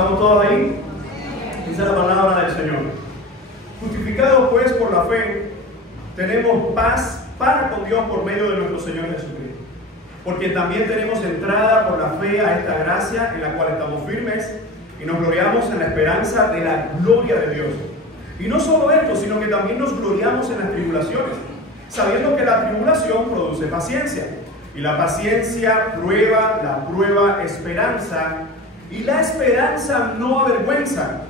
¿Estamos todos ahí? Dice la palabra del Señor. Justificados pues por la fe, tenemos paz para con Dios por medio de nuestro Señor Jesucristo. Porque también tenemos entrada por la fe a esta gracia en la cual estamos firmes y nos gloriamos en la esperanza de la gloria de Dios. Y no solo esto, sino que también nos gloriamos en las tribulaciones, sabiendo que la tribulación produce paciencia. Y la paciencia prueba, la prueba esperanza, y la esperanza no avergüenza,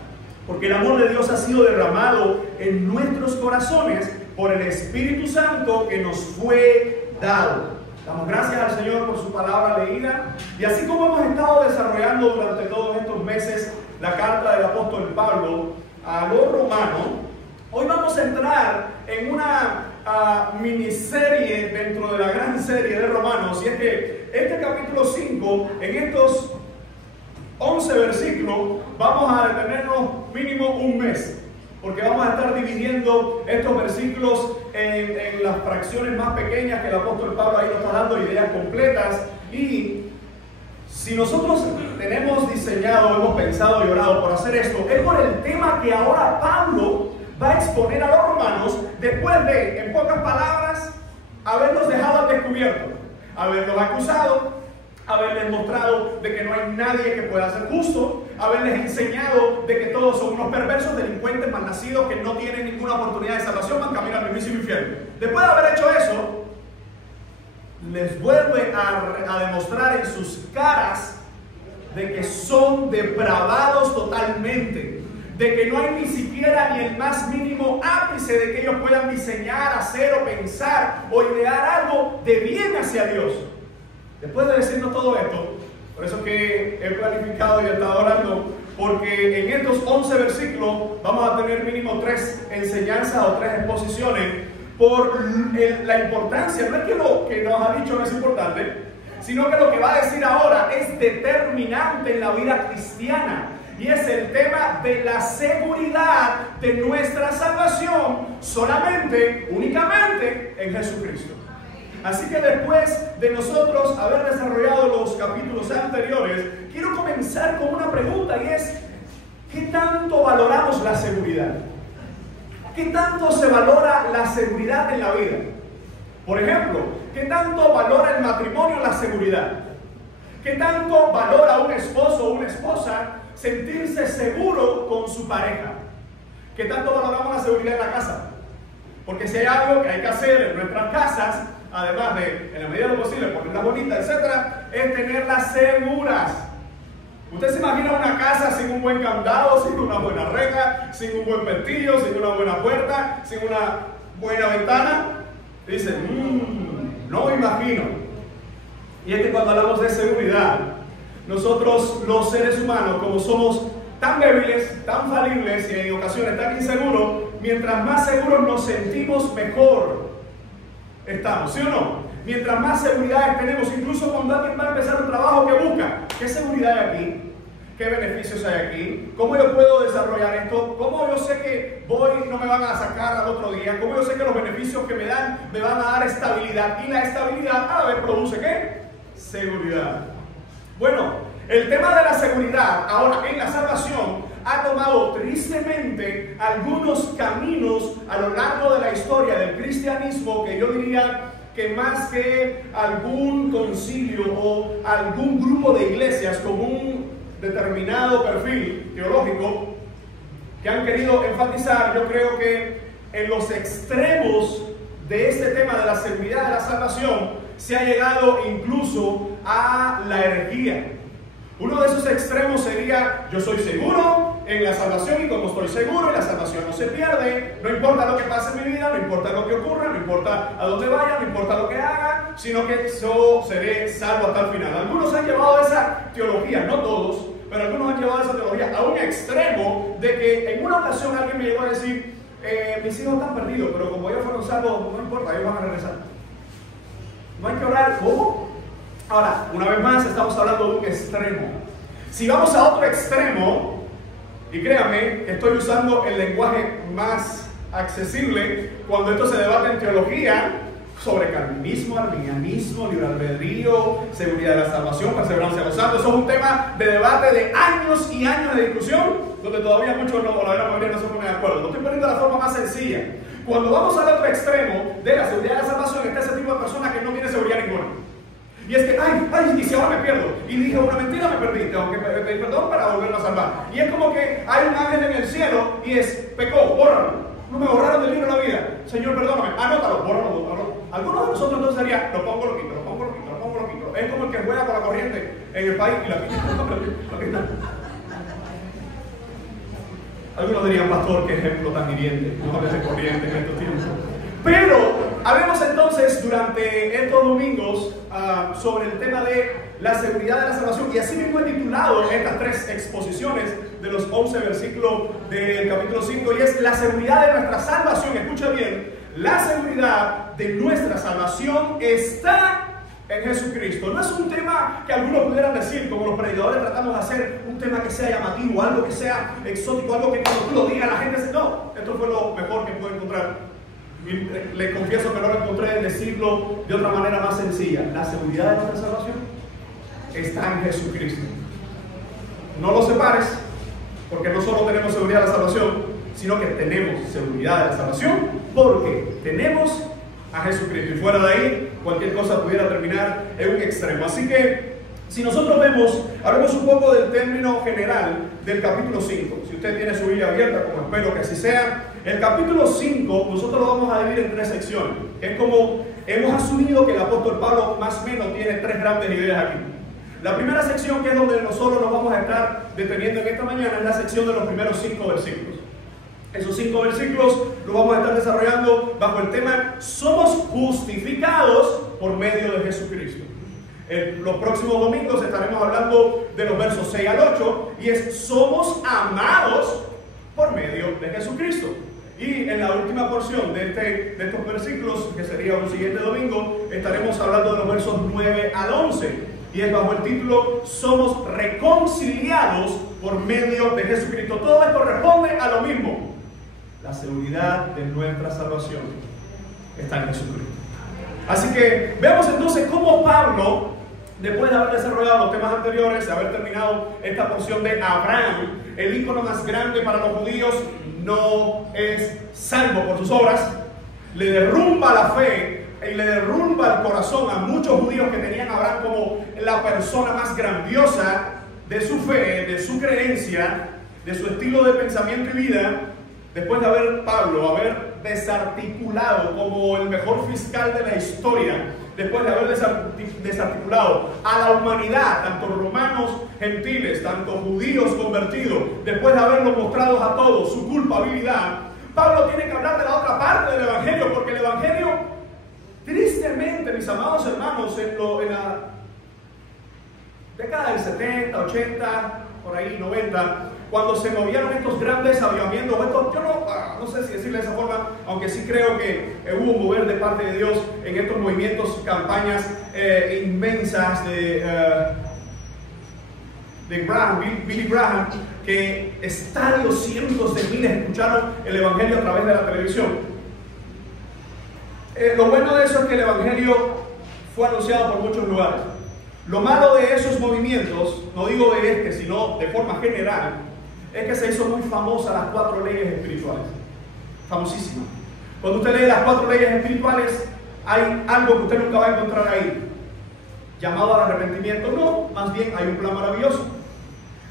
porque el amor de Dios ha sido derramado en nuestros corazones por el Espíritu Santo que nos fue dado. Damos gracias al Señor por su palabra leída, y así como hemos estado desarrollando durante todos estos meses la carta del apóstol Pablo a los romanos, hoy vamos a entrar en una miniserie dentro de la gran serie de Romanos, y es que este capítulo 5, en estos 11 versículos, vamos a detenernos mínimo un mes, porque vamos a estar dividiendo estos versículos en las fracciones más pequeñas que el apóstol Pablo ahí nos está dando, ideas completas. Y si nosotros tenemos diseñado, hemos pensado y orado por hacer esto, es por el tema que ahora Pablo va a exponer a los romanos, después de, en pocas palabras, haberlos dejado al descubierto, haberlos acusado, haberles mostrado de que no hay nadie que pueda ser justo, haberles enseñado de que todos son unos perversos, delincuentes, malnacidos, que no tienen ninguna oportunidad de salvación, van camino al mismísimo infierno. Después de haber hecho eso, les vuelve a demostrar en sus caras de que son depravados totalmente, de que no hay ni siquiera ni el más mínimo ápice de que ellos puedan diseñar, hacer o pensar o idear algo de bien hacia Dios. Después de decirnos todo esto, por eso que he planificado y he estado orando, porque en estos 11 versículos vamos a tener mínimo 3 enseñanzas o 3 exposiciones por la importancia. No es que lo que nos ha dicho no es importante, sino que lo que va a decir ahora es determinante en la vida cristiana, y es el tema de la seguridad de nuestra salvación solamente, únicamente en Jesucristo. Así que después de nosotros haber desarrollado los capítulos anteriores, quiero comenzar con una pregunta, y es: ¿qué tanto valoramos la seguridad? ¿Qué tanto se valora la seguridad en la vida? Por ejemplo, ¿qué tanto valora el matrimonio la seguridad? ¿Qué tanto valora un esposo o una esposa sentirse seguro con su pareja? ¿Qué tanto valoramos la seguridad en la casa? Porque si hay algo que hay que hacer en nuestras casas, además de, en la medida de lo posible, ponerlas bonitas, etcétera, es tenerlas seguras. ¿Usted se imagina una casa sin un buen candado, sin una buena reja, sin un buen pestillo, sin una buena puerta, sin una buena ventana? Dice, no me imagino. Y es que cuando hablamos de seguridad, nosotros los seres humanos, como somos tan débiles, tan falibles y en ocasiones tan inseguros, mientras más seguros nos sentimos, mejor estamos, ¿sí o no? Mientras más seguridad tenemos, incluso cuando alguien va a empezar un trabajo, que busca, ¿qué seguridad hay aquí? ¿Qué beneficios hay aquí? ¿Cómo yo puedo desarrollar esto? ¿Cómo yo sé que no me van a sacar al otro día? ¿Cómo yo sé que los beneficios que me dan me van a dar estabilidad? Y la estabilidad a la vez produce ¿qué? Seguridad. Bueno, el tema de la seguridad ahora en la salvación ha tomado tristemente algunos caminos a lo largo de la historia del cristianismo, que yo diría que más que algún concilio o algún grupo de iglesias con un determinado perfil teológico que han querido enfatizar, yo creo que en los extremos de este tema de la seguridad de la salvación se ha llegado incluso a la herejía. Uno de esos extremos sería: yo soy seguro en la salvación, y como estoy seguro, y la salvación no se pierde, no importa lo que pase en mi vida, no importa lo que ocurra, no importa a dónde vaya, no importa lo que haga, sino que yo seré salvo hasta el final. Algunos han llevado esa teología, no todos, pero algunos han llevado esa teología a un extremo de que en una ocasión alguien me llegó a decir: mis hijos están perdidos, pero como ellos fueron salvos, no importa, ellos van a regresar. No hay que orar. ¿Cómo? Ahora, una vez más, estamos hablando de un extremo. Si vamos a otro extremo, y créanme que estoy usando el lenguaje más accesible cuando esto se debate en teología, sobre calvinismo, arminianismo, libre albedrío, seguridad de la salvación, perseverancia de los santos. Eso es un tema de debate de años y años de discusión, donde todavía muchos, la gran mayoría, no se ponen de acuerdo. Lo estoy poniendo de la forma más sencilla. Cuando vamos al otro extremo de la seguridad de la salvación, está ese tipo de persona que no tiene seguridad ninguna. Y es que, y si ahora me pierdo, y dije una mentira, me perdí, tengo que pedir perdón para volverme a salvar. Y es como que hay un ángel en el cielo y es, pecó, bórralo. No me borraron del libro de la vida. Señor, perdóname, anótalo, bórralo. Algunos de nosotros entonces sería, lo pongo, lo quito. Es como el que juega con la corriente en el país y la quita. Algunos dirían, pastor, qué ejemplo tan hiriente, no hables de corriente en estos tiempos. Pero hablemos entonces durante estos domingos sobre el tema de la seguridad de la salvación, y así mismo he titulado estas 3 exposiciones de los 11 versículos del capítulo 5, y es la seguridad de nuestra salvación. Escucha bien, la seguridad de nuestra salvación está en Jesucristo. No es un tema que algunos pudieran decir, como los predicadores tratamos de hacer, un tema que sea llamativo, algo que sea exótico, algo que cuando tú lo digas la gente dice, no, esto fue lo mejor que pude encontrar. Y le confieso que no lo encontré en decirlo de otra manera más sencilla. La seguridad de nuestra salvación está en Jesucristo. No lo separes, porque no solo tenemos seguridad de la salvación, sino que tenemos seguridad de la salvación porque tenemos a Jesucristo. Y fuera de ahí, cualquier cosa pudiera terminar en un extremo. Así que, si nosotros hablemos un poco del término general del capítulo 5. Si usted tiene su Biblia abierta, como espero que así sea, el capítulo 5 nosotros lo vamos a dividir en 3 secciones. Es como hemos asumido que el apóstol Pablo más o menos tiene 3 grandes ideas aquí. La primera sección, que es donde nosotros nos vamos a estar deteniendo en esta mañana, es la sección de los primeros 5 versículos. Esos 5 versículos los vamos a estar desarrollando bajo el tema somos justificados por medio de Jesucristo. En los próximos domingos estaremos hablando de los versos 6 al 8 y es somos amados por medio de Jesucristo. Y en la última porción de estos versículos, que sería un siguiente domingo, estaremos hablando de los versos 9 al 11. Y es bajo el título somos reconciliados por medio de Jesucristo. Todo esto responde a lo mismo. La seguridad de nuestra salvación está en Jesucristo. Así que veamos entonces cómo Pablo, después de haber desarrollado los temas anteriores, de haber terminado esta porción de Abraham, el ícono más grande para los judíos, no es salvo por sus obras, le derrumba la fe y le derrumba el corazón a muchos judíos que tenían a Abraham como la persona más grandiosa de su fe, de su creencia, de su estilo de pensamiento y vida. Después de haber desarticulado como el mejor fiscal de la historia, después de haber desarticulado a la humanidad, tanto romanos, gentiles, tanto judíos convertidos, después de haberlo mostrado a todos su culpabilidad, Pablo tiene que hablar de la otra parte del Evangelio, porque el Evangelio, tristemente, mis amados hermanos, en la década del 70, 80, por ahí 90, cuando se movieron estos grandes avivamientos, yo no sé si decirle de esa forma, aunque sí creo que hubo un mover de parte de Dios en estos movimientos, campañas inmensas de Billy Graham, que estadios, cientos de miles escucharon el Evangelio a través de la televisión. Lo bueno de eso es que el Evangelio fue anunciado por muchos lugares. Lo malo de esos movimientos, no digo de este, sino de forma general, es que se hizo muy famosa las 4 leyes espirituales. Famosísima. Cuando usted lee las 4 leyes espirituales, hay algo que usted nunca va a encontrar ahí. Llamado al arrepentimiento, no, más bien hay un plan maravilloso.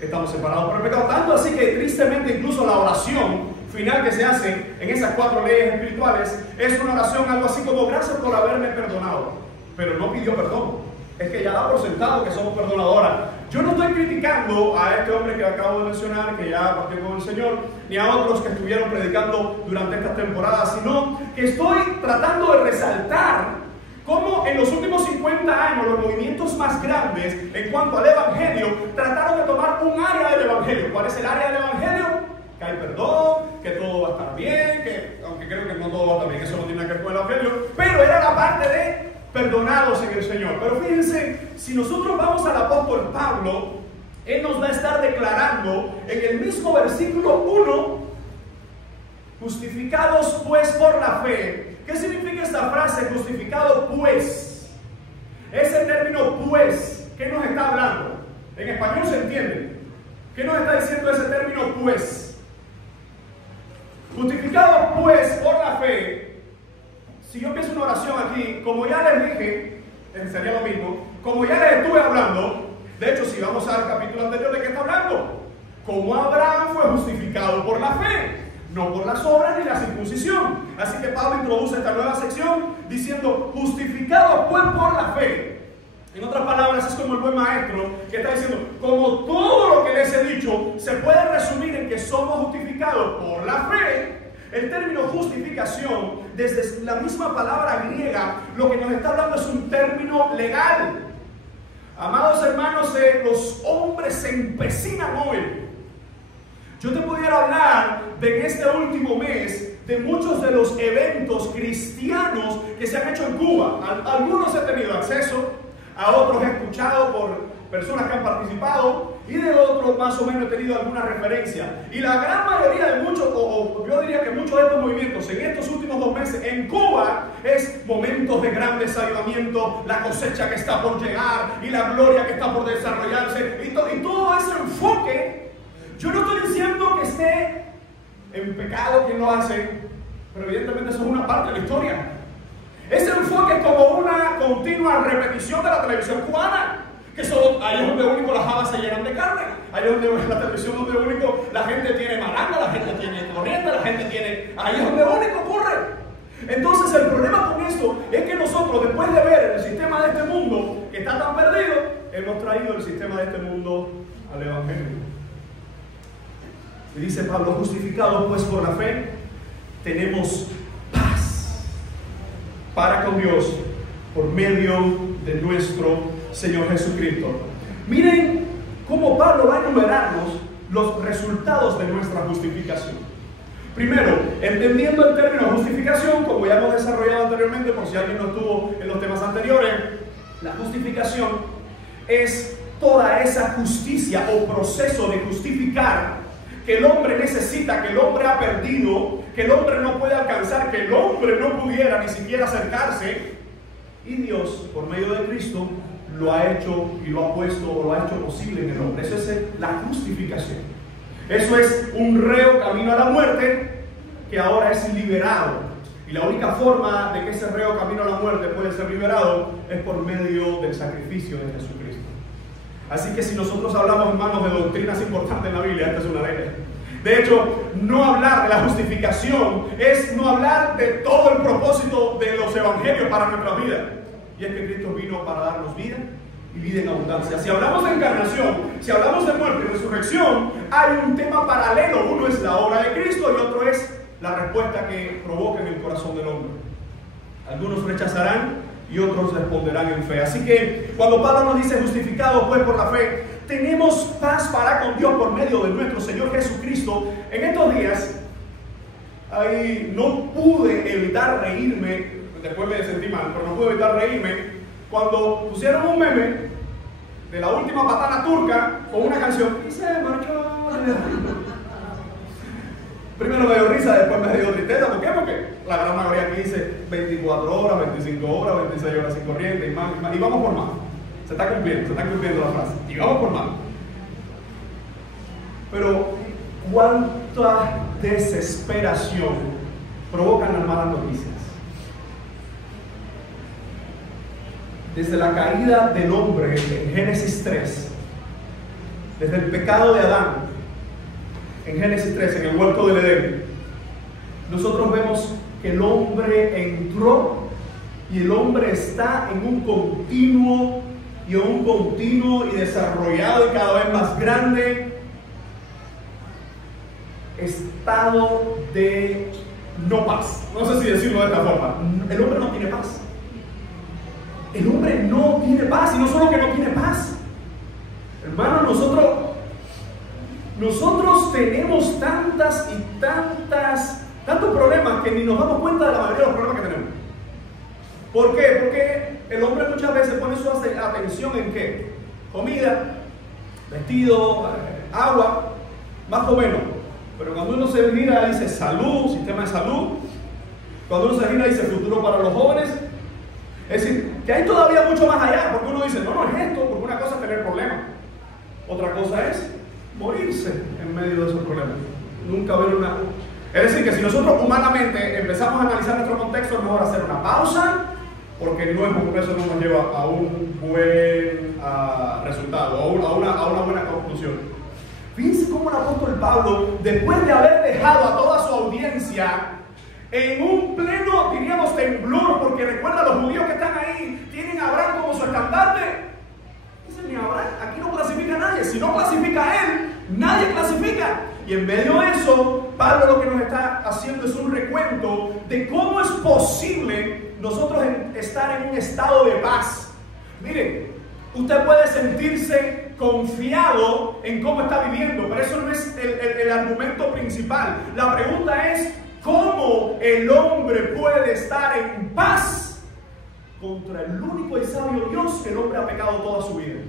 Estamos separados por el pecado. Tanto así que tristemente incluso la oración final que se hace en esas 4 leyes espirituales es una oración algo así como gracias por haberme perdonado. Pero no pidió perdón. Es que ya da por sentado que somos perdonadoras. Yo no estoy criticando a este hombre que acabo de mencionar, que ya partió con el Señor, ni a otros que estuvieron predicando durante estas temporadas, sino que estoy tratando de resaltar cómo en los últimos 50 años los movimientos más grandes en cuanto al Evangelio trataron de tomar un área del Evangelio. ¿Cuál es el área del Evangelio? Que hay perdón, que todo va a estar bien, que aunque creo que no todo va a estar bien, eso no tiene nada que ver con el Evangelio, pero era la parte de perdonados en el Señor. Pero fíjense, si nosotros vamos al apóstol Pablo, él nos va a estar declarando en el mismo versículo 1, justificados pues por la fe. ¿Qué significa esta frase? frase justificado pues, ese término pues, ¿qué nos está hablando? En español se entiende. ¿Qué nos está diciendo ese término pues? Justificado pues por la fe. Si yo empiezo una oración aquí, como ya les dije, sería lo mismo, como ya les estuve hablando, de hecho si vamos al capítulo anterior, ¿de qué está hablando? Como Abraham fue justificado por la fe, no por las obras ni la circuncisión. Así que Pablo introduce esta nueva sección diciendo, justificado pues por la fe. En otras palabras, es como el buen maestro que está diciendo, como todo lo que les he dicho se puede resumir en que somos justificados por la fe. El término justificación, desde la misma palabra griega, lo que nos está hablando es un término legal. Amados hermanos, los hombres se empecinan hoy. Yo te pudiera hablar de en este último mes de muchos de los eventos cristianos que se han hecho en Cuba. Algunos he tenido acceso, a otros he escuchado por personas que han participado y de otros más o menos he tenido alguna referencia. Y la gran mayoría de muchos, o yo diría que muchos de estos movimientos en estos últimos 2 meses en Cuba es momentos de gran desavivamiento, la cosecha que está por llegar y la gloria que está por desarrollarse y todo ese enfoque. Yo no estoy diciendo que esté en pecado quien lo hace, pero evidentemente eso es una parte de la historia. Ese enfoque es como una continua repetición de la televisión cubana, que ahí es donde único las habas se llenan de carne, ahí es donde la televisión donde único la gente tiene malanga, la gente tiene corriente, la gente tiene, ahí es donde único ocurre. Entonces el problema con esto es que nosotros, después de ver el sistema de este mundo que está tan perdido, hemos traído el sistema de este mundo al Evangelio. Y dice Pablo, justificados pues por la fe, tenemos paz para con Dios por medio de nuestro Señor Jesucristo. Miren cómo Pablo va a enumerarnos los resultados de nuestra justificación. Primero, entendiendo el término justificación, como ya hemos desarrollado anteriormente, por si alguien no estuvo en los temas anteriores, la justificación es toda esa justicia o proceso de justificar que el hombre necesita, que el hombre ha perdido, que el hombre no puede alcanzar, que el hombre no pudiera ni siquiera acercarse, y Dios, por medio de Cristo, lo ha hecho y lo ha puesto o lo ha hecho posible en el hombre. Eso es la justificación. Eso es un reo camino a la muerte que ahora es liberado. Y la única forma de que ese reo camino a la muerte puede ser liberado es por medio del sacrificio de Jesucristo. Así que si nosotros hablamos, hermanos, de doctrinas importantes en la Biblia, esta es una de ellas. De hecho, no hablar de la justificación es no hablar de todo el propósito de los evangelios para nuestra vida. Y es que Cristo vino para darnos vida y vida en abundancia. Si hablamos de encarnación, si hablamos de muerte y resurrección, hay un tema paralelo. Uno es la obra de Cristo y otro es la respuesta que provoca en el corazón del hombre. Algunos rechazarán y otros responderán en fe. Así que cuando Pablo nos dice justificados pues por la fe, tenemos paz para con Dios por medio de nuestro Señor Jesucristo. En estos días ahí no pude evitar reírme, después me sentí mal, pero no pude evitar reírme cuando pusieron un meme de la última patana turca con una canción y se marchó. Primero me dio risa, después me dio tristeza. ¿Por qué? Porque la gran mayoría aquí dice 24 horas, 25 horas, 26 horas sin corriente y más, y vamos por más. Se está cumpliendo la frase. Y vamos por más. Pero cuánta desesperación provocan las malas noticias. Desde la caída del hombre en Génesis 3, desde el pecado de Adán, en Génesis 3, en el huerto del Edén, nosotros vemos que el hombre entró y el hombre está en un continuo y desarrollado y cada vez más grande estado de no paz. No sé si decirlo de esta forma. El hombre no tiene paz. El hombre no tiene paz, y no solo que no tiene paz, hermano, nosotros tenemos tantos problemas que ni nos damos cuenta de la mayoría de los problemas que tenemos. ¿Por qué? Porque el hombre muchas veces pone su atención en ¿qué? Comida, vestido, agua, más o menos. Pero cuando uno se mira, dice salud, sistema de salud, Cuando uno se gira dice futuro para los jóvenes. Es decir, que hay todavía mucho más allá, porque uno dice, no es esto, porque una cosa es tener problemas, otra cosa es morirse en medio de esos problemas. Nunca ver una... Es decir, que si nosotros humanamente empezamos a analizar nuestro contexto, es mejor hacer una pausa, porque eso no nos lleva a un buen resultado, a una buena conclusión. Fíjense cómo el apóstol Pablo, después de haber dejado a toda su audiencia en un pleno, diríamos, temblor, porque recuerda, los judíos que están ahí tienen a Abraham como su estandarte. Dicen, ni Abraham, aquí no clasifica a nadie. Si no clasifica a él, nadie clasifica. Y en medio de eso, Pablo lo que nos está haciendo es un recuento de cómo es posible nosotros estar en un estado de paz. Miren, usted puede sentirse confiado en cómo está viviendo, pero eso no es el argumento principal. La pregunta es, ¿cómo el hombre puede estar en paz contra el único y sabio Dios que el hombre ha pecado toda su vida?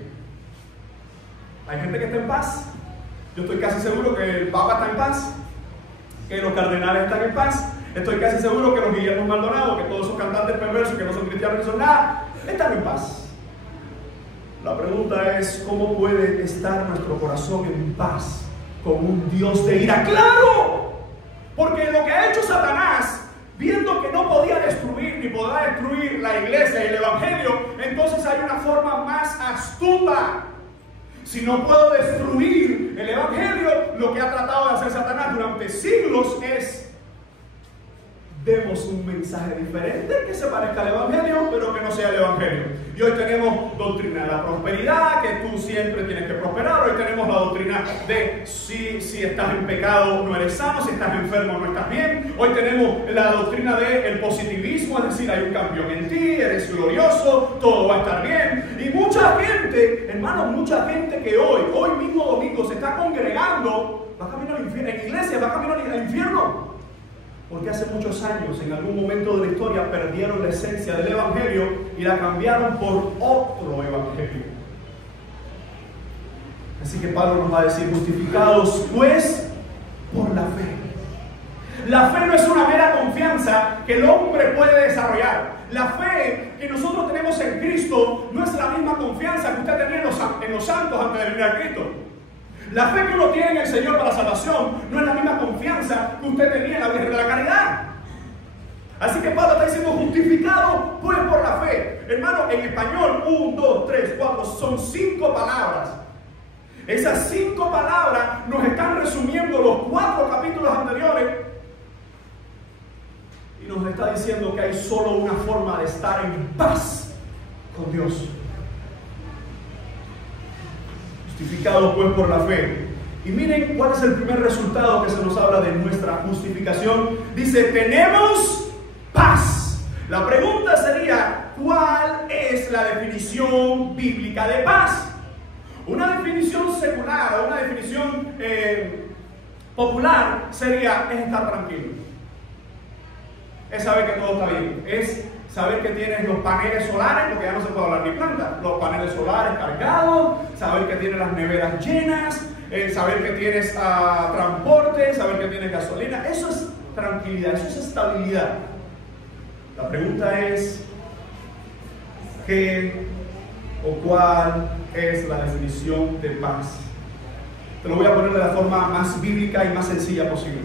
Hay gente que está en paz. Yo estoy casi seguro que el Papa está en paz, que los cardenales están en paz. Estoy casi seguro que los Guillermo Maldonado, que todos esos cantantes perversos que no son cristianos ni son nada, están en paz. La pregunta es, ¿cómo puede estar nuestro corazón en paz con un Dios de ira? ¡Claro! Porque lo que ha hecho Satanás, viendo que no podía destruir ni podrá destruir la iglesia y el evangelio, entonces hay una forma más astuta. Si no puedo destruir el evangelio, lo que ha tratado de hacer Satanás durante siglos es: demos un mensaje diferente que se parezca al evangelio, pero que no sea el evangelio. Y hoy tenemos doctrina de la prosperidad, que tú siempre tienes que prosperar. Hoy tenemos la doctrina de si estás en pecado no eres sano, si estás enfermo no estás bien. Hoy tenemos la doctrina del positivismo, es decir, hay un cambio en ti, eres glorioso, todo va a estar bien. Y mucha gente, hermanos, mucha gente que hoy mismo domingo se está congregando, va camino al infierno, en iglesia va camino al infierno. Porque hace muchos años, en algún momento de la historia, perdieron la esencia del evangelio y la cambiaron por otro evangelio. Así que Pablo nos va a decir: justificados pues por la fe. La fe no es una mera confianza que el hombre puede desarrollar. La fe que nosotros tenemos en Cristo no es la misma confianza que usted tenía en los santos antes de venir a Cristo. La fe que uno tiene en el Señor para salvación no es la misma confianza que usted tenía en la Virgen de la Caridad. Así que Pablo está diciendo: justificado pues por la fe. Hermano, en español, 1, 2, 3, 4, son 5 palabras. Esas 5 palabras nos están resumiendo los 4 capítulos anteriores y nos está diciendo que hay solo una forma de estar en paz con Dios. Justificados pues por la fe. Y miren cuál es el primer resultado que se nos habla de nuestra justificación. Dice: tenemos paz. La pregunta sería: ¿cuál es la definición bíblica de paz? Una definición secular o una definición popular sería: es estar tranquilo, es saber que todo está bien, es saber que tienes los paneles solares, porque ya no se puede hablar ni planta, los paneles solares cargados, saber que tienes las neveras llenas, saber que tienes transporte, saber que tienes gasolina. Eso es tranquilidad, eso es estabilidad. La pregunta es: ¿qué o cuál es la definición de paz? Te lo voy a poner de la forma más bíblica y más sencilla posible.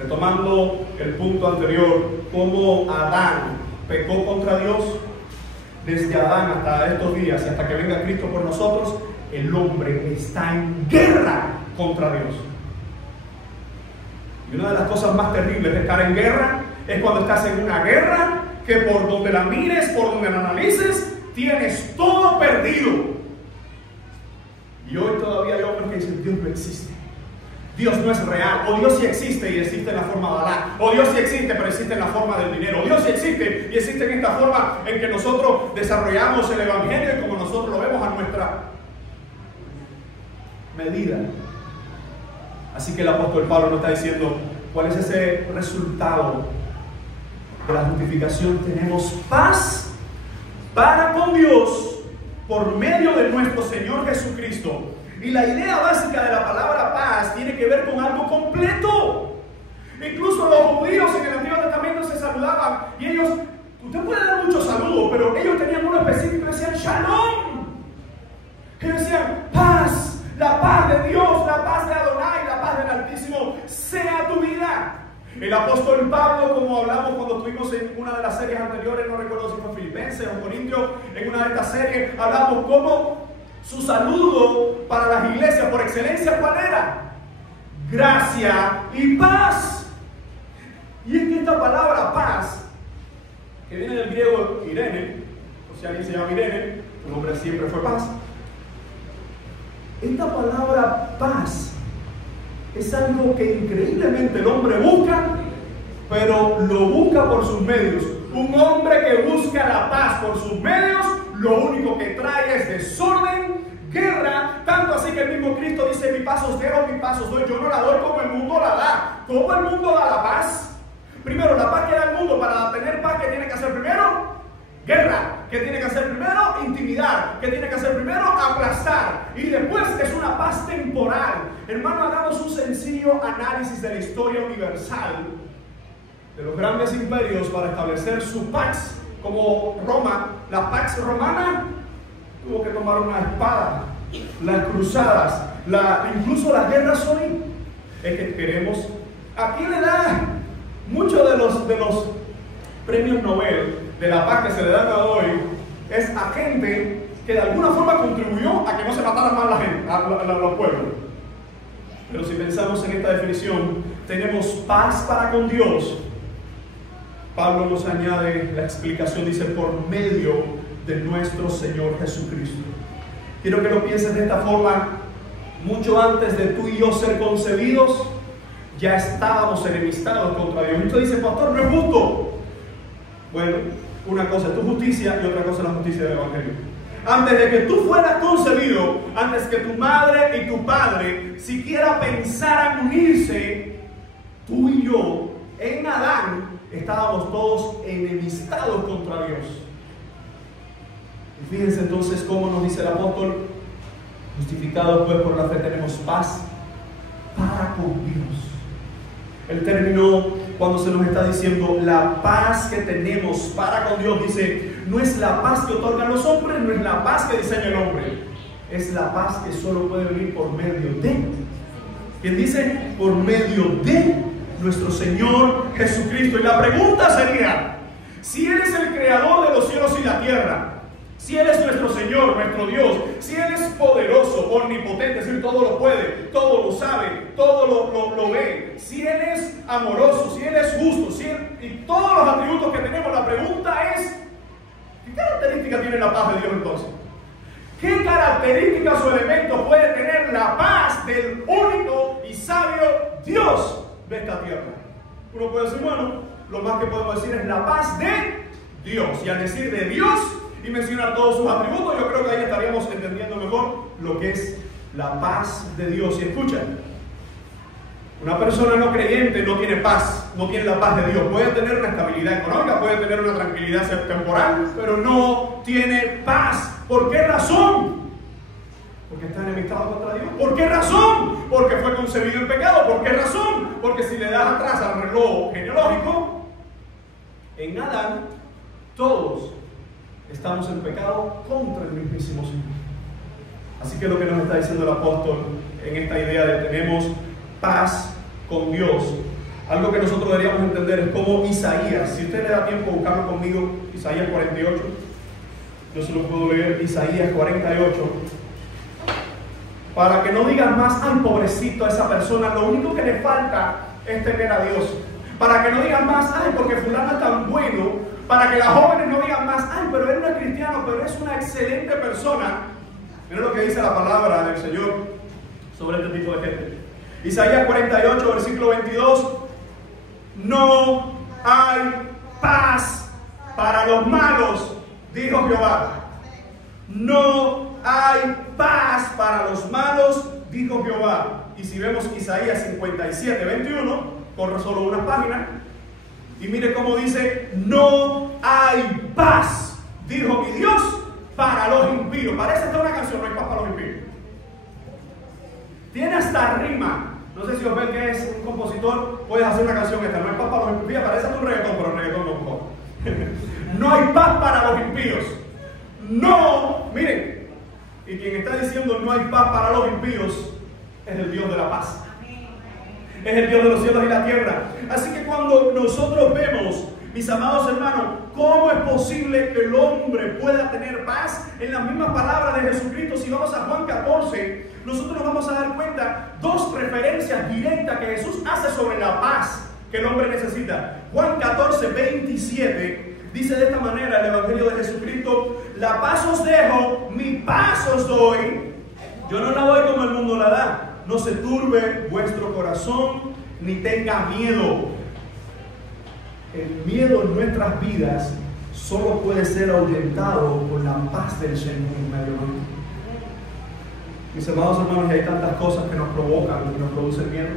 Retomando el punto anterior, cómo Adán pecó contra Dios. Desde Adán hasta estos días y hasta que venga Cristo por nosotros, el hombre está en guerra contra Dios. Y una de las cosas más terribles de estar en guerra es cuando estás en una guerra que por donde la mires, por donde la analices, tienes todo perdido. Y hoy todavía hay hombres que dicen: Dios no existe, Dios no es real, o Dios sí existe y existe en la forma de Alá, o Dios sí existe pero existe en la forma del dinero, o Dios sí existe y existe en esta forma en que nosotros desarrollamos el evangelio y como nosotros lo vemos a nuestra medida. Así que el apóstol Pablo nos está diciendo cuál es ese resultado de la justificación. Tenemos paz para con Dios por medio de nuestro Señor Jesucristo. Y la idea básica de la palabra paz tiene que ver con algo completo. Incluso los judíos en el Antiguo Testamento Y ellos, usted puede dar muchos saludos, pero ellos tenían uno específico y decían Shalom. Que decían paz, la paz de Dios, la paz de Adonai, la paz del Altísimo sea tu vida. El apóstol Pablo, como hablamos cuando estuvimos en una de las series anteriores, no recuerdo si fue Filipenses o Corintios, en una de estas series hablamos cómo su saludo para las iglesias por excelencia, ¿cuál era? Gracia y paz. Y es que esta palabra paz, que viene del griego Irene, o si alguien se llama Irene, su nombre siempre fue paz. Esta palabra paz es algo que increíblemente el hombre busca, pero lo busca por sus medios. Un hombre que busca la paz por sus medios, lo único que trae es desorden, guerra, tanto así que el mismo Cristo dice: mi paz os dejo, mi paz os doy. Yo no la doy como el mundo la da. ¿Cómo el mundo da la paz? Primero, la paz que da el mundo. Para tener paz, ¿qué tiene que hacer primero? Guerra. ¿Qué tiene que hacer primero? Intimidar. ¿Qué tiene que hacer primero? Aplastar. Y después es una paz temporal. Hermano, hagamos un sencillo análisis de la historia universal de los grandes imperios para establecer su pax. Como Roma, la pax romana tuvo que tomar una espada. Las cruzadas, incluso las guerras hoy, es que queremos. ¿A quién le da muchos de los premios Nobel de la paz que se le dan hoy? Es a gente que de alguna forma contribuyó a que no se mataran más la gente, a los pueblos. Pero si pensamos en esta definición, tenemos paz para con Dios. Pablo nos añade la explicación, dice: por medio de nuestro Señor Jesucristo. Quiero que lo pienses de esta forma. Mucho antes de tú y yo ser concebidos, ya estábamos enemistados contra Dios. Y usted dice: pastor, no es justo. Bueno, una cosa es tu justicia y otra cosa es la justicia del Evangelio. Antes de que tú fueras concebido, antes que tu madre y tu padre siquiera pensaran unirse, tú y yo, en Adán, estábamos todos enemistados contra Dios. Y fíjense entonces cómo nos dice el apóstol: justificados pues por la fe tenemos paz para con Dios. El término, cuando se nos está diciendo la paz que tenemos para con Dios, dice: no es la paz que otorgan los hombres, no es la paz que diseña el hombre, es la paz que solo puede venir por medio de. ¿Quién dice? Por medio de nuestro Señor Jesucristo. Y la pregunta sería: si Él es el creador de los cielos y la tierra, si Él es nuestro Señor, nuestro Dios, si Él es poderoso, omnipotente, es decir, todo lo puede, todo lo sabe, todo lo ve, si Él es amoroso, si Él es justo, y todos los atributos que tenemos, la pregunta es: ¿qué características tiene la paz de Dios entonces? ¿Qué características o elementos puede tener la paz del único y sabio Dios de esta tierra? Uno puede decir: bueno, lo más que podemos decir es la paz de Dios. Y al decir de Dios y mencionar todos sus atributos, yo creo que ahí estaríamos entendiendo mejor lo que es la paz de Dios. Y escuchen, una persona no creyente no tiene paz, no tiene la paz de Dios. Puede tener una estabilidad económica, puede tener una tranquilidad temporal, pero no tiene paz. ¿Por qué razón? Porque está enemistado contra Dios. ¿Por qué razón? Porque fue concebido en pecado. ¿Por qué razón? Porque si le das atrás al reloj genealógico, en Adán todos estamos en pecado contra el mismísimo Señor. Así que lo que nos está diciendo el apóstol en esta idea de tenemos paz con Dios, algo que nosotros deberíamos entender es como Isaías, si usted le da tiempo a buscarlo conmigo, Isaías 48, yo se lo puedo leer, Isaías 48, para que no digan más: ay, pobrecito a esa persona, lo único que le falta es tener a Dios. Para que no digan más: ay, porque fulano es tan bueno. Para que las jóvenes no digan más: ay, pero él no es cristiano, pero es una excelente persona. Miren lo que dice la palabra del Señor sobre este tipo de gente. Isaías 48, versículo 22. No hay paz para los malos, dijo Jehová. No hay paz para los malos, dijo Jehová. Y si vemos Isaías 57, 21, corre solo unas páginas, y mire cómo dice: no hay paz, dijo mi Dios, para los impíos. Parece hasta una canción: no hay paz para los impíos. Tiene hasta rima. No sé si os ven que es un compositor, puedes hacer una canción esta: no hay paz para los impíos. Parece hasta un reggaetón, pero el reggaetón no. no, miren, y quien está diciendo no hay paz para los impíos es el Dios de la paz. Es el Dios de los cielos y la tierra. Así que cuando nosotros vemos, mis amados hermanos, cómo es posible que el hombre pueda tener paz, en las mismas palabras de Jesucristo, si vamos a Juan 14, nosotros nos vamos a dar cuenta dos referencias directas que Jesús hace sobre la paz que el hombre necesita. Juan 14, 27 dice de esta manera el Evangelio de Jesucristo: la paz os dejo, mi paz os doy. Yo no la doy como el mundo la da. No se turbe vuestro corazón, ni tenga miedo. El miedo en nuestras vidas solo puede ser ahuyentado con la paz del Señor en medio de nosotros. Mis amados hermanos, hay tantas cosas que nos provocan, que nos producen miedo.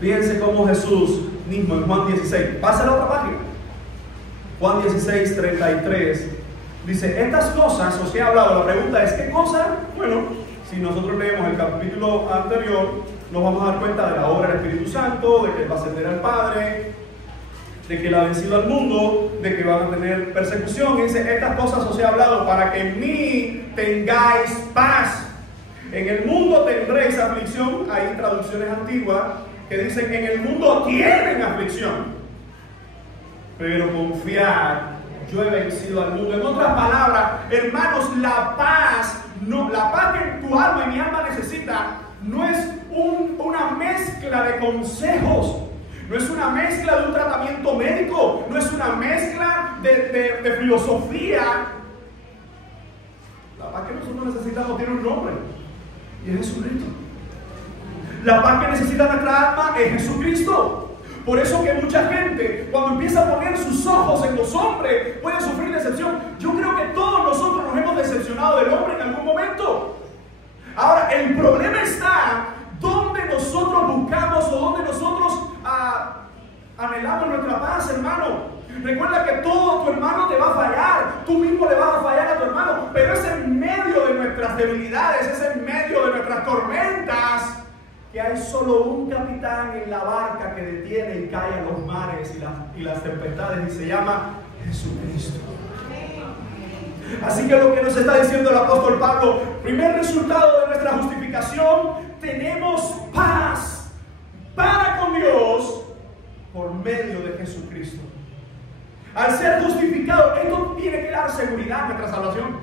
Fíjense cómo Jesús mismo en Juan 16, pasa a la otra página. Juan 16, 33, dice: estas cosas os he hablado. La pregunta es, ¿qué cosa? Bueno, si nosotros leemos el capítulo anterior, nos vamos a dar cuenta de la obra del Espíritu Santo, de que Él va a ascender al Padre, de que Él ha vencido al mundo, de que van a tener persecución. Y dice: estas cosas os he hablado para que en mí tengáis paz. En el mundo tendréis aflicción. Hay traducciones antiguas que dicen: en el mundo tienen aflicción, pero confiad, yo he vencido al mundo. En otras palabras, hermanos, la paz que tu alma y mi alma necesita no es una mezcla de consejos, no es una mezcla de un tratamiento médico, no es una mezcla de filosofía. La paz que nosotros necesitamos tiene un nombre, y es Jesucristo. La paz que necesita nuestra alma es Jesucristo. Por eso que mucha gente, cuando empieza a poner sus ojos en los hombres, puede sufrir decepción. Yo creo que todos nosotros nos hemos decepcionado del hombre en algún momento. Ahora, el problema está donde nosotros buscamos o donde nosotros anhelamos nuestra paz, hermano. Recuerda que todo tu hermano te va a fallar, tú mismo le vas a fallar a tu hermano, pero es en medio de nuestras debilidades, es en medio de nuestras tormentas, que hay solo un capitán en la barca que detiene y calla los mares y las tempestades, y se llama Jesucristo. Así que lo que nos está diciendo el apóstol Pablo, primer resultado de nuestra justificación, tenemos paz para con Dios por medio de Jesucristo. Al ser justificado, esto tiene que dar seguridad a nuestra salvación.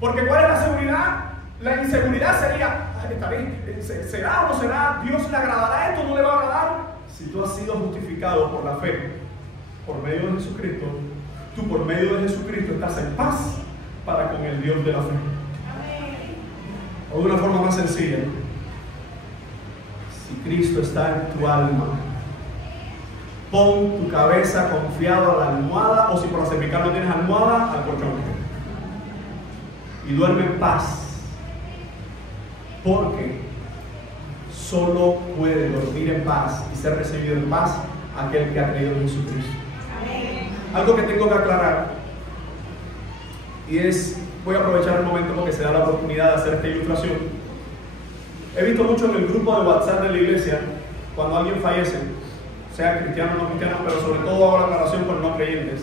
Porque ¿cuál es la seguridad? La inseguridad sería: ¿será o no será? ¿Dios le agradará esto? ¿No le va a agradar? Si tú has sido justificado por la fe, por medio de Jesucristo, tú por medio de Jesucristo estás en paz para con el Dios de la fe. O de una forma más sencilla, si Cristo está en tu alma, pon tu cabeza confiado a la almohada, o si por la cervical no tienes almohada, al colchón, y duerme en paz. Porque solo puede dormir en paz y ser recibido en paz aquel que ha creído en Jesucristo. Algo que tengo que aclarar, y voy a aprovechar el momento porque se da la oportunidad de hacer esta ilustración. He visto mucho en el grupo de WhatsApp de la iglesia, cuando alguien fallece, sea cristiano o no cristiano, pero sobre todo hago la aclaración con no creyentes.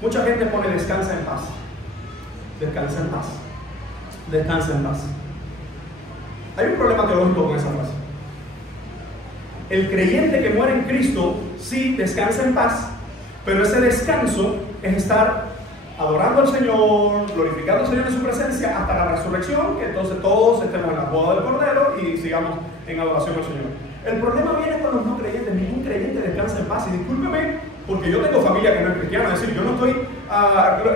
Mucha gente pone: descansa en paz, descansa en paz, descansa en paz. Hay un problema teológico con esa frase. El creyente que muere en Cristo sí descansa en paz, pero ese descanso es estar adorando al Señor, glorificando al Señor en su presencia hasta la resurrección, que entonces todos estemos en la boda del Cordero y sigamos en adoración al Señor. El problema viene con los no creyentes. Ningún creyente descansa en paz. Y discúlpeme, porque yo tengo familia que no es cristiana. Es decir, yo no estoy...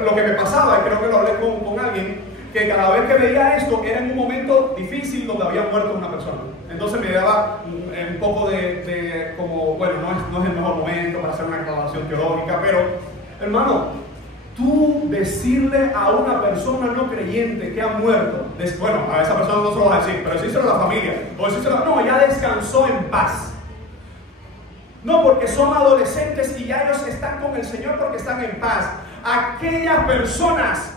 lo que me pasaba, y creo que lo hablé con alguien, que cada vez que veía esto era en un momento difícil donde había muerto una persona. Entonces me daba un poco de como, bueno, no es el mejor momento para hacer una aclaración teológica, pero hermano, tú decirle a una persona no creyente que ha muerto, bueno, a esa persona no se lo vas a decir, pero decírselo a la familia, o decírselo, no, ya descansó en paz. No, porque son adolescentes y ya ellos están con el Señor porque están en paz. Aquellas personas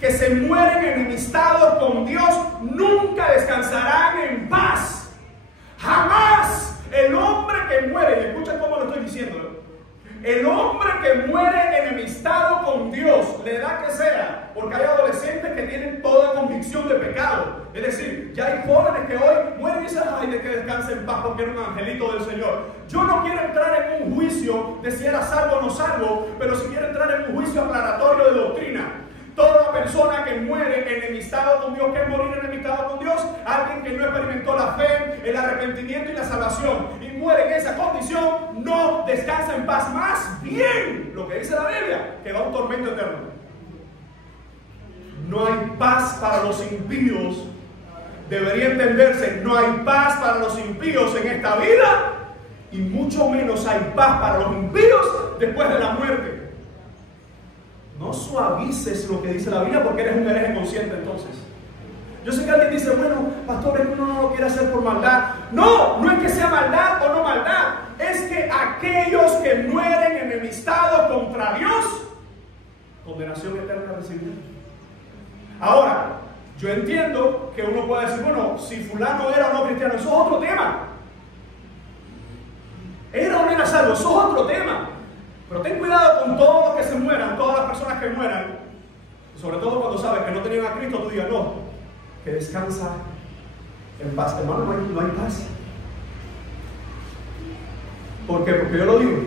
que se mueren enemistados con Dios nunca descansarán en paz. Jamás. El hombre que muere, y escucha cómo lo estoy diciendo, el hombre que muere enemistado con Dios, la edad que sea, porque hay adolescentes que tienen toda convicción de pecado. Es decir, ya hay jóvenes que hoy mueren y dicen, ay, de que descanse en paz porque era un angelito del Señor. Yo no quiero entrar en un juicio de si era salvo o no salvo, pero sí quiero entrar en un juicio aclaratorio de doctrina. Toda persona que muere enemistado con Dios, ¿qué es morir enemistado con Dios? Alguien que no experimentó la fe, el arrepentimiento y la salvación y muere en esa condición, no descansa en paz. Más bien, lo que dice la Biblia, que va a un tormento eterno. No hay paz para los impíos. Debería entenderse, no hay paz para los impíos en esta vida y mucho menos hay paz para los impíos después de la muerte. No suavices lo que dice la Biblia porque eres un hereje consciente entonces. Yo sé que alguien dice, bueno, pastor, es que uno no lo quiere hacer por maldad. No, no es que sea maldad o no maldad. Es que aquellos que mueren enemistados contra Dios, condenación eterna recibirán. Ahora, yo entiendo que uno puede decir, bueno, si fulano era o no cristiano, eso es otro tema. Era o no era salvo, eso es otro tema. Pero ten cuidado con todos los que se mueran, todas las personas que mueran, sobre todo cuando sabes que no tenían a Cristo, tú digas, no, que descansa en paz. Hermano, no hay paz. ¿Por qué? Porque yo lo digo.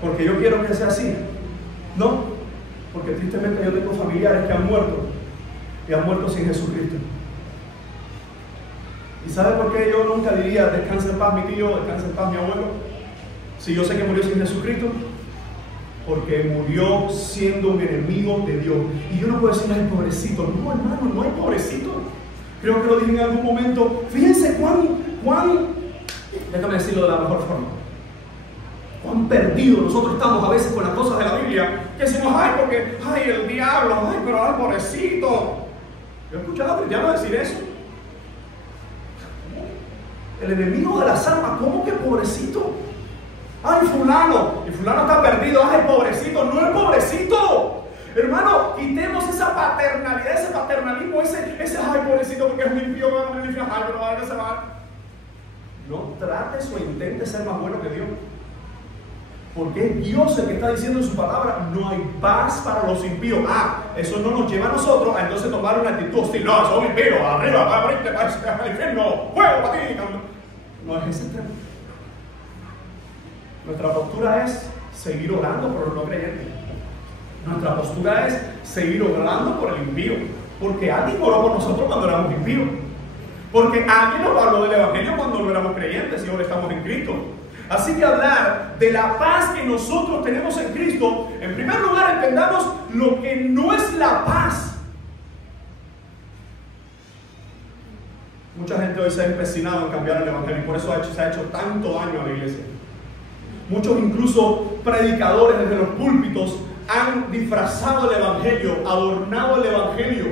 Porque yo quiero que sea así. No, porque tristemente yo tengo familiares que han muerto y han muerto sin Jesucristo. ¿Y sabe por qué yo nunca diría descansa en paz mi tío, descansa en paz mi abuelo? Si yo sé que murió sin Jesucristo, porque murió siendo un enemigo de Dios. Y yo no puedo decir, ay, pobrecito. No, hermano, no hay pobrecito. Creo que lo dije en algún momento. Fíjense cuán, déjame decirlo de la mejor forma, cuán perdidos nosotros estamos a veces con las cosas de la Biblia, que decimos, ay, porque, ay, el diablo, ay, pero ay, pobrecito. Yo he escuchado a cristianos decir eso. El enemigo de las almas, ¿cómo que pobrecito? Ay, fulano, y fulano está perdido, ay, pobrecito. No es pobrecito. Hermano, quitemos esa paternalidad, ese paternalismo, ese ay, pobrecito, porque es un impío, ay, pero vaya, se va. No trates o intentes ser más bueno que Dios. Porque es Dios el que está diciendo en su palabra, no hay paz para los impíos. Ah, eso no nos lleva a nosotros a entonces tomar una actitud hostil. No, son impíos, arriba, va a abrirte para el infierno, fuego para ti. No es ese tema. Nuestra postura es seguir orando por los no creyentes. Nuestra postura es seguir orando por el impío. Porque alguien oró por nosotros cuando éramos impíos. Porque alguien nos habló del Evangelio cuando no éramos creyentes y ahora estamos en Cristo. Así que hablar de la paz que nosotros tenemos en Cristo, en primer lugar entendamos lo que no es la paz. Mucha gente hoy se ha empecinado en cambiar el Evangelio y por eso se ha hecho tanto daño a la iglesia. Muchos incluso predicadores desde los púlpitos han disfrazado el Evangelio, adornado el Evangelio.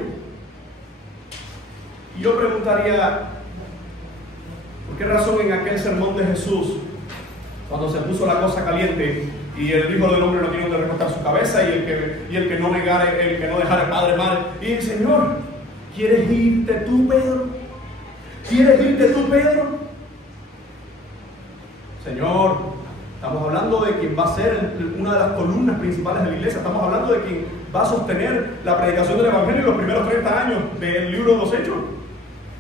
Y yo preguntaría, ¿por qué razón en aquel sermón de Jesús, cuando se puso la cosa caliente y el Hijo del Hombre no tiene donde recostar su cabeza y el que no negare, el que no dejara el Padre mal, y el Señor, ¿quieres irte tú, Pedro? ¿Quieres irte tú, Pedro? Señor, estamos hablando de quien va a ser una de las columnas principales de la iglesia. Estamos hablando de quien va a sostener la predicación del Evangelio en los primeros 30 años del libro de los Hechos.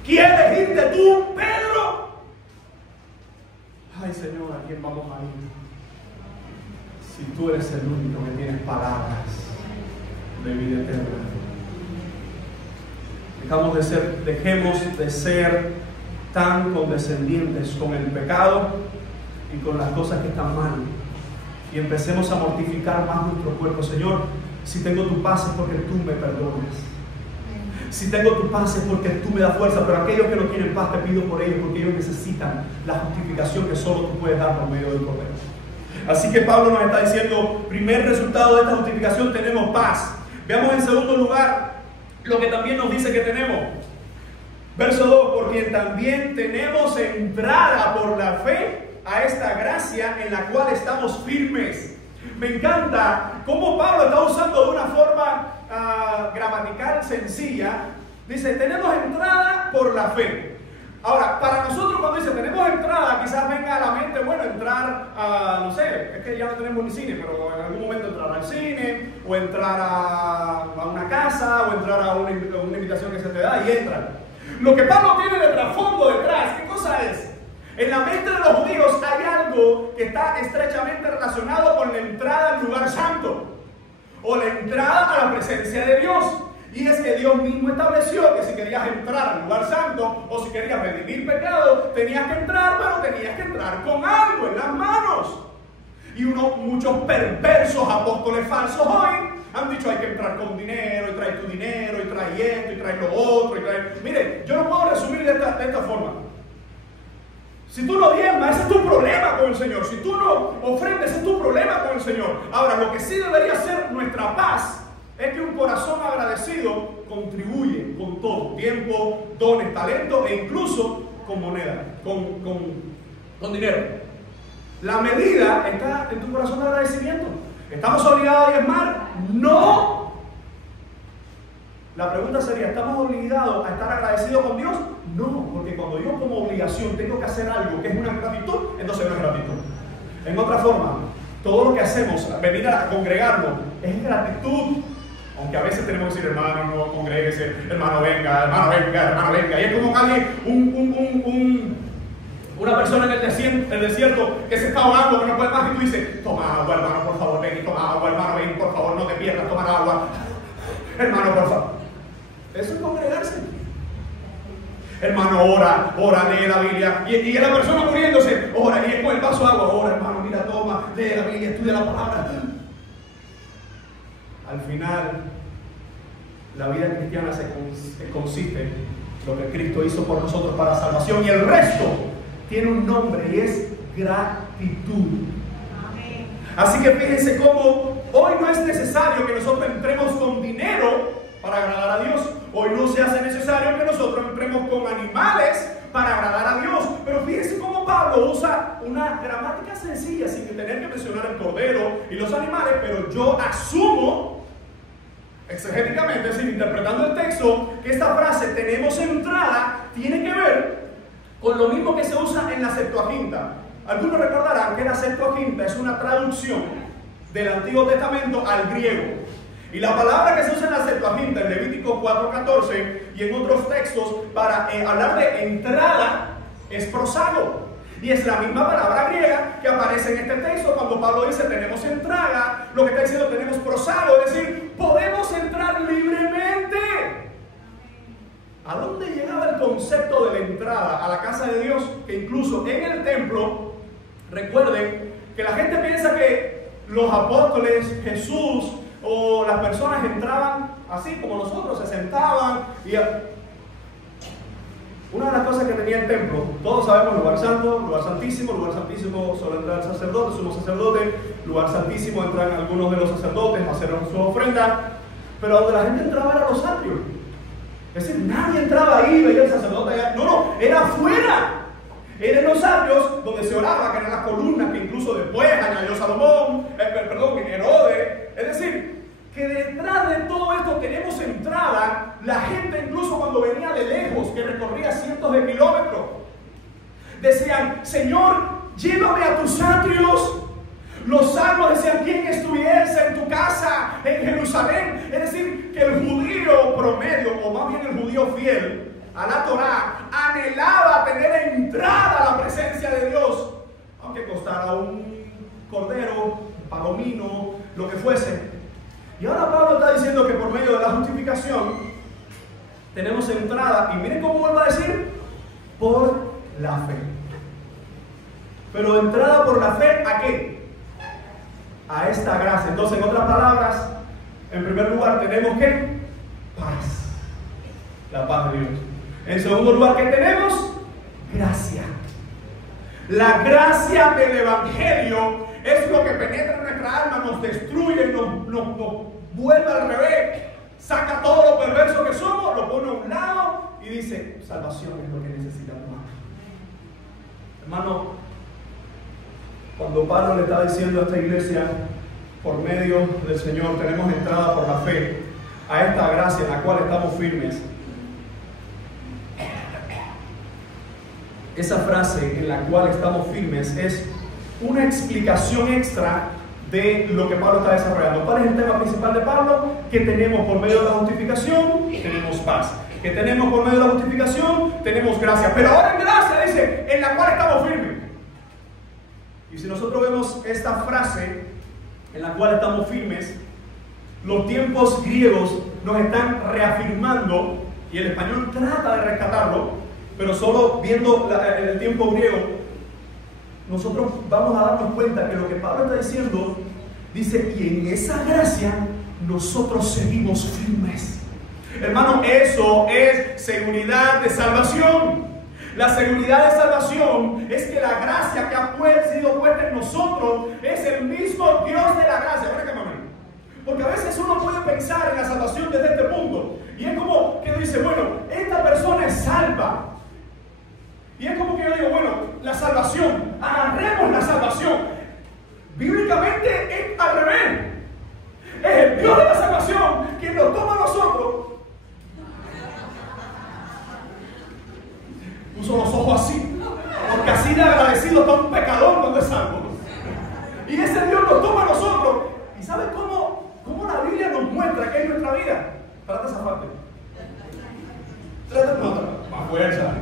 ¿Quieres irte tú, Pedro? Ay, Señor, ¿a quién vamos a ir? Si tú eres el único que tienes palabras de vida eterna. Dejemos de ser tan condescendientes con el pecado y con las cosas que están mal. Y empecemos a mortificar más nuestro cuerpo. Señor, si tengo tu paz es porque tú me perdonas. Si tengo tu paz es porque tú me das fuerza. Pero aquellos que no tienen paz te pido por ellos, porque ellos necesitan la justificación que solo tú puedes dar por medio del Cordero. Así que Pablo nos está diciendo, primer resultado de esta justificación, tenemos paz. Veamos en segundo lugar lo que también nos dice que tenemos. Verso 2, por quien también tenemos entrada por la fe a esta gracia en la cual estamos firmes. Me encanta cómo Pablo está usando de una forma gramatical sencilla. Dice, tenemos entrada por la fe. Ahora, para nosotros cuando dice tenemos entrada, quizás venga a la mente, bueno, entrar a, no sé, es que ya no tenemos ni cine, pero en algún momento entrar al cine, o entrar a una casa, o entrar a una invitación que se te da y entran. Lo que Pablo tiene de trasfondo detrás, ¿qué cosa es? En la mente de los judíos hay algo que está estrechamente relacionado con la entrada al lugar santo, o la entrada a la presencia de Dios. Y es que Dios mismo estableció que si querías entrar al lugar santo o si querías redimir pecado, tenías que entrar, pero tenías que entrar con algo en las manos. Y muchos perversos apóstoles falsos hoy han dicho hay que entrar con dinero, y trae tu dinero, y trae esto, y trae lo otro, y trae... Mire, yo no puedo resumir de esta forma. Si tú no diezmas, ese es tu problema con el Señor. Si tú no ofrendas, ese es tu problema con el Señor. Ahora, lo que sí debería ser nuestra paz es que un corazón agradecido contribuye con todo, tiempo, dones, talento e incluso con moneda, con dinero. La medida está en tu corazón de agradecimiento. ¿Estamos obligados a diezmar? No. La pregunta sería, ¿estamos obligados a estar agradecidos con Dios? No, porque cuando yo como obligación tengo que hacer algo que es una gratitud, entonces no es gratitud. En otra forma, todo lo que hacemos, venir a congregarnos, es gratitud. Aunque a veces tenemos que decir, hermano, no congréguese, hermano, venga, hermano, venga, hermano, venga. Y es como alguien, una persona en el desierto que se está ahogando, que no puede más, y tú dices, toma agua, hermano, por favor, ven y toma agua, hermano, ven, por favor, no te pierdas, toma agua. Hermano, por favor. Eso es congregarse. Hermano, ora, lee la Biblia. Y la persona muriéndose, ora, y es con el vaso de agua, ora, hermano, mira, toma, lee la Biblia, estudia la palabra. Al final, la vida cristiana consiste en lo que Cristo hizo por nosotros para salvación, y el resto tiene un nombre y es gratitud. Amén. Así que fíjense cómo hoy no es necesario que nosotros entremos con dinero para agradar a Dios. Hoy no se hace necesario que nosotros entremos con animales para agradar a Dios. Pero fíjense cómo Pablo usa una gramática sencilla sin tener que mencionar el cordero y los animales, pero yo asumo exegéticamente, sin interpretando el texto, que esta frase tenemos entrada tiene que ver con lo mismo que se usa en la Septuaginta. Algunos recordarán que la Septuaginta es una traducción del Antiguo Testamento al griego. Y la palabra que se usa en la Septuaginta, en Levítico 4:14 y en otros textos para hablar de entrada, es prosago. Y es la misma palabra griega que aparece en este texto cuando Pablo dice tenemos entrada, lo que está diciendo tenemos prosago, es decir, podemos entrar libremente. ¿A dónde llegaba el concepto de la entrada a la casa de Dios? Que incluso en el templo, recuerden que la gente piensa que los apóstoles, Jesús o las personas entraban así como nosotros, se sentaban y... Una de las cosas que tenía el templo, todos sabemos, lugar santo, lugar santísimo solo entra el sacerdote, sumo sacerdote, lugar santísimo entran algunos de los sacerdotes a hacer su ofrenda, pero donde la gente entraba era los atrios. Es decir, nadie entraba ahí, veía el sacerdote allá, no, era afuera. Era en los atrios donde se oraba, que eran las columnas que incluso después añadió Salomón, Herodes. Es decir, que detrás de todo esto tenemos entrada. La gente incluso cuando venía de lejos, que recorría cientos de kilómetros, decían, Señor, llévame a tus atrios. Los salmos decían, ¿quién estuviese en tu casa en Jerusalén? Es decir, que el judío promedio, o más bien el judío fiel a la Torá, anhelaba tener entrada a la presencia de Dios, aunque costara un cordero, un palomino, lo que fuese. Y ahora Pablo está diciendo que por medio de la justificación tenemos entrada, y miren cómo vuelve a decir, por la fe. Pero entrada por la fe, ¿a qué? A esta gracia. Entonces, en otras palabras, en primer lugar tenemos ¿qué? Paz. La paz de Dios. En segundo lugar, ¿qué tenemos? Gracia. La gracia del Evangelio es lo que penetra en nuestra alma, nos destruye, nos vuelve al revés, saca todo lo perverso que somos, lo pone a un lado y dice, salvación es lo que necesitamos. Hermano, cuando Pablo le está diciendo a esta iglesia, por medio del Señor tenemos entrada por la fe a esta gracia en la cual estamos firmes, esa frase en la cual estamos firmes es una explicación extra de lo que Pablo está desarrollando. ¿Cuál es el tema principal de Pablo? Que tenemos por medio de la justificación, tenemos paz. Que tenemos por medio de la justificación, tenemos gracia. Pero ahora en gracia dice, en la cual estamos firmes. Y si nosotros vemos esta frase, en la cual estamos firmes, los tiempos griegos nos están reafirmando, y el español trata de rescatarlo, pero solo viendo el tiempo griego, nosotros vamos a darnos cuenta que lo que Pablo está diciendo, dice, y en esa gracia nosotros seguimos firmes. Hermano, eso es seguridad de salvación. La seguridad de salvación es que la gracia que ha sido puesta en nosotros es el mismo Dios de la gracia. Porque a veces uno puede pensar en la salvación desde este punto, y es como que dice, bueno, esta persona es salva. Y es como que yo digo, bueno, la salvación, agarremos la salvación. Bíblicamente es al revés. Es el Dios de la salvación quien nos toma a nosotros. Puso los ojos así, porque así de agradecido está un pecador cuando es salvo. Y ese Dios nos toma a nosotros. ¿Y sabes cómo la Biblia nos muestra que es nuestra vida? Trata esa parte. Trata más fuerza.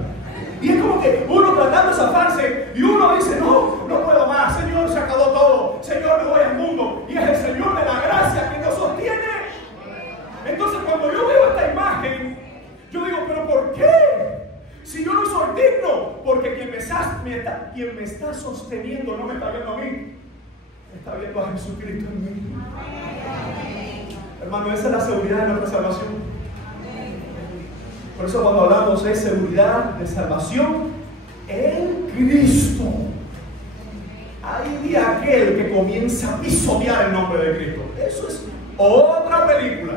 Y es como que uno tratando de zafarse y uno dice, no puedo más, Señor, se acabó todo, Señor, me voy al mundo. Y es el Señor de la gracia que nos sostiene. Entonces cuando yo veo esta imagen, yo digo, ¿pero por qué? Si yo no soy digno, porque quien me está sosteniendo no me está viendo a mí, está viendo a Jesucristo en mí. Hermano, esa es la seguridad de nuestra salvación. Por eso cuando hablamos de seguridad de salvación en Cristo, hay de aquel que comienza a pisotear el nombre de Cristo. Eso es otra película.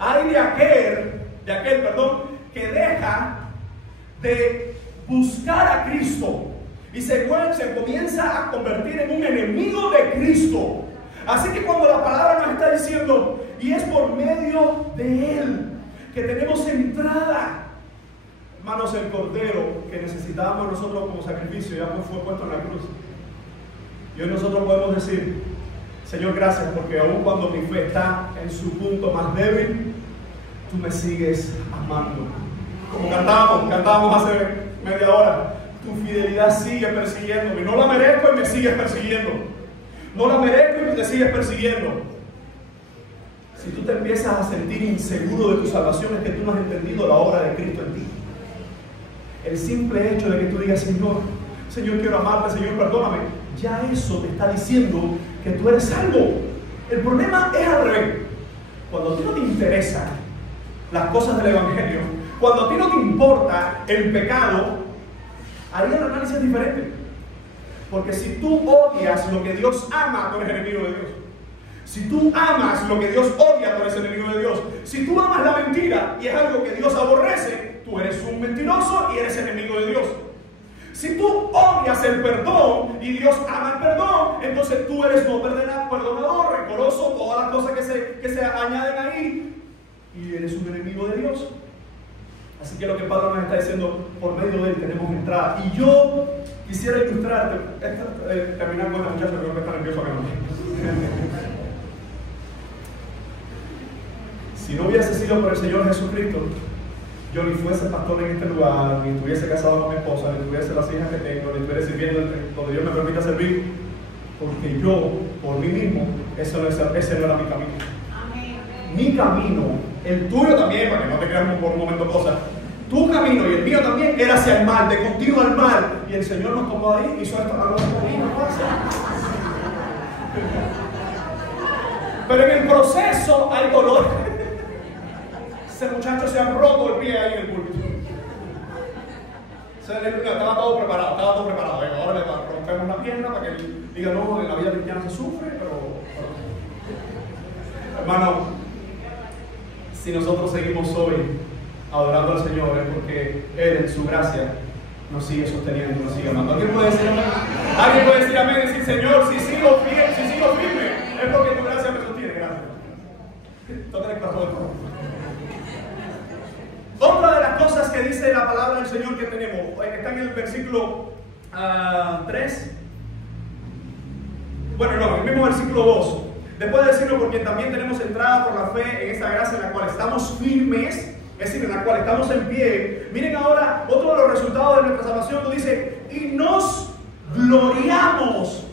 Hay de aquel, que deja de buscar a Cristo y se comienza a convertir en un enemigo de Cristo. Así que cuando la palabra nos está diciendo, y es por medio de Él que tenemos entrada, hermanos, el cordero que necesitábamos nosotros como sacrificio ya fue puesto en la cruz. Y hoy nosotros podemos decir, Señor, gracias, porque aun cuando mi fe está en su punto más débil, tú me sigues amando. Como cantábamos hace media hora, tu fidelidad sigue persiguiéndome. No la merezco y me sigues persiguiendo. No la merezco y te sigues persiguiendo. Si tú te empiezas a sentir inseguro de tu salvación, es que tú no has entendido la obra de Cristo en ti. El simple hecho de que tú digas, Señor, quiero amarte, Señor, perdóname, ya eso te está diciendo que tú eres salvo. El problema es al revés. Cuando a ti no te interesan las cosas del Evangelio, cuando a ti no te importa el pecado, ahí el análisis es diferente. Porque si tú odias lo que Dios ama, tú eres enemigo de Dios. Si tú amas lo que Dios odia, tú eres enemigo de Dios. Si tú amas la mentira y es algo que Dios aborrece, tú eres un mentiroso y eres enemigo de Dios. Si tú odias el perdón y Dios ama el perdón, entonces tú eres no perdonador, rencoroso, todas las cosas que se añaden ahí, y eres un enemigo de Dios. Así que lo que Pablo nos está diciendo, por medio de él tenemos entrada. Y yo quisiera ilustrarte, terminar con esta muchacha, creo que está nervioso acá. Si no hubiese sido por el Señor Jesucristo, yo ni fuese pastor en este lugar, ni estuviese casado con mi esposa, ni tuviese las hijas que tengo, ni estuviese sirviendo donde Dios me permita servir, porque yo, por mí mismo, ese no era mi camino. Mi camino, el tuyo también, para que no te creas por un momento cosas, tu camino y el mío también era hacia el mal, de continuo al mal, y el Señor nos tomó ahí y hizo esto a los pero en el proceso hay dolor. Ese muchacho se ha roto el pie ahí en el púlpito. Estaba todo preparado. Ahora le rompemos la pierna para que él diga, no, en la vida cristiana se sufre, pero... Hermano, si nosotros seguimos hoy adorando al Señor es porque Él en su gracia nos sigue sosteniendo, nos sigue amando. ¿Alguien puede decir amén? ¿Alguien puede decir amén y decir, Señor, si sigo firme, es porque tu gracia me sostiene? Gracias. Tócale el corazón. Otra de las cosas que dice la palabra del Señor que tenemos. Está en el versículo 3. Bueno, no, el mismo versículo 2. Después de decirlo, porque también tenemos entrada por la fe en esta gracia en la cual estamos firmes, es decir, en la cual estamos en pie. Miren ahora otro de los resultados de nuestra salvación, nos dice, y nos gloriamos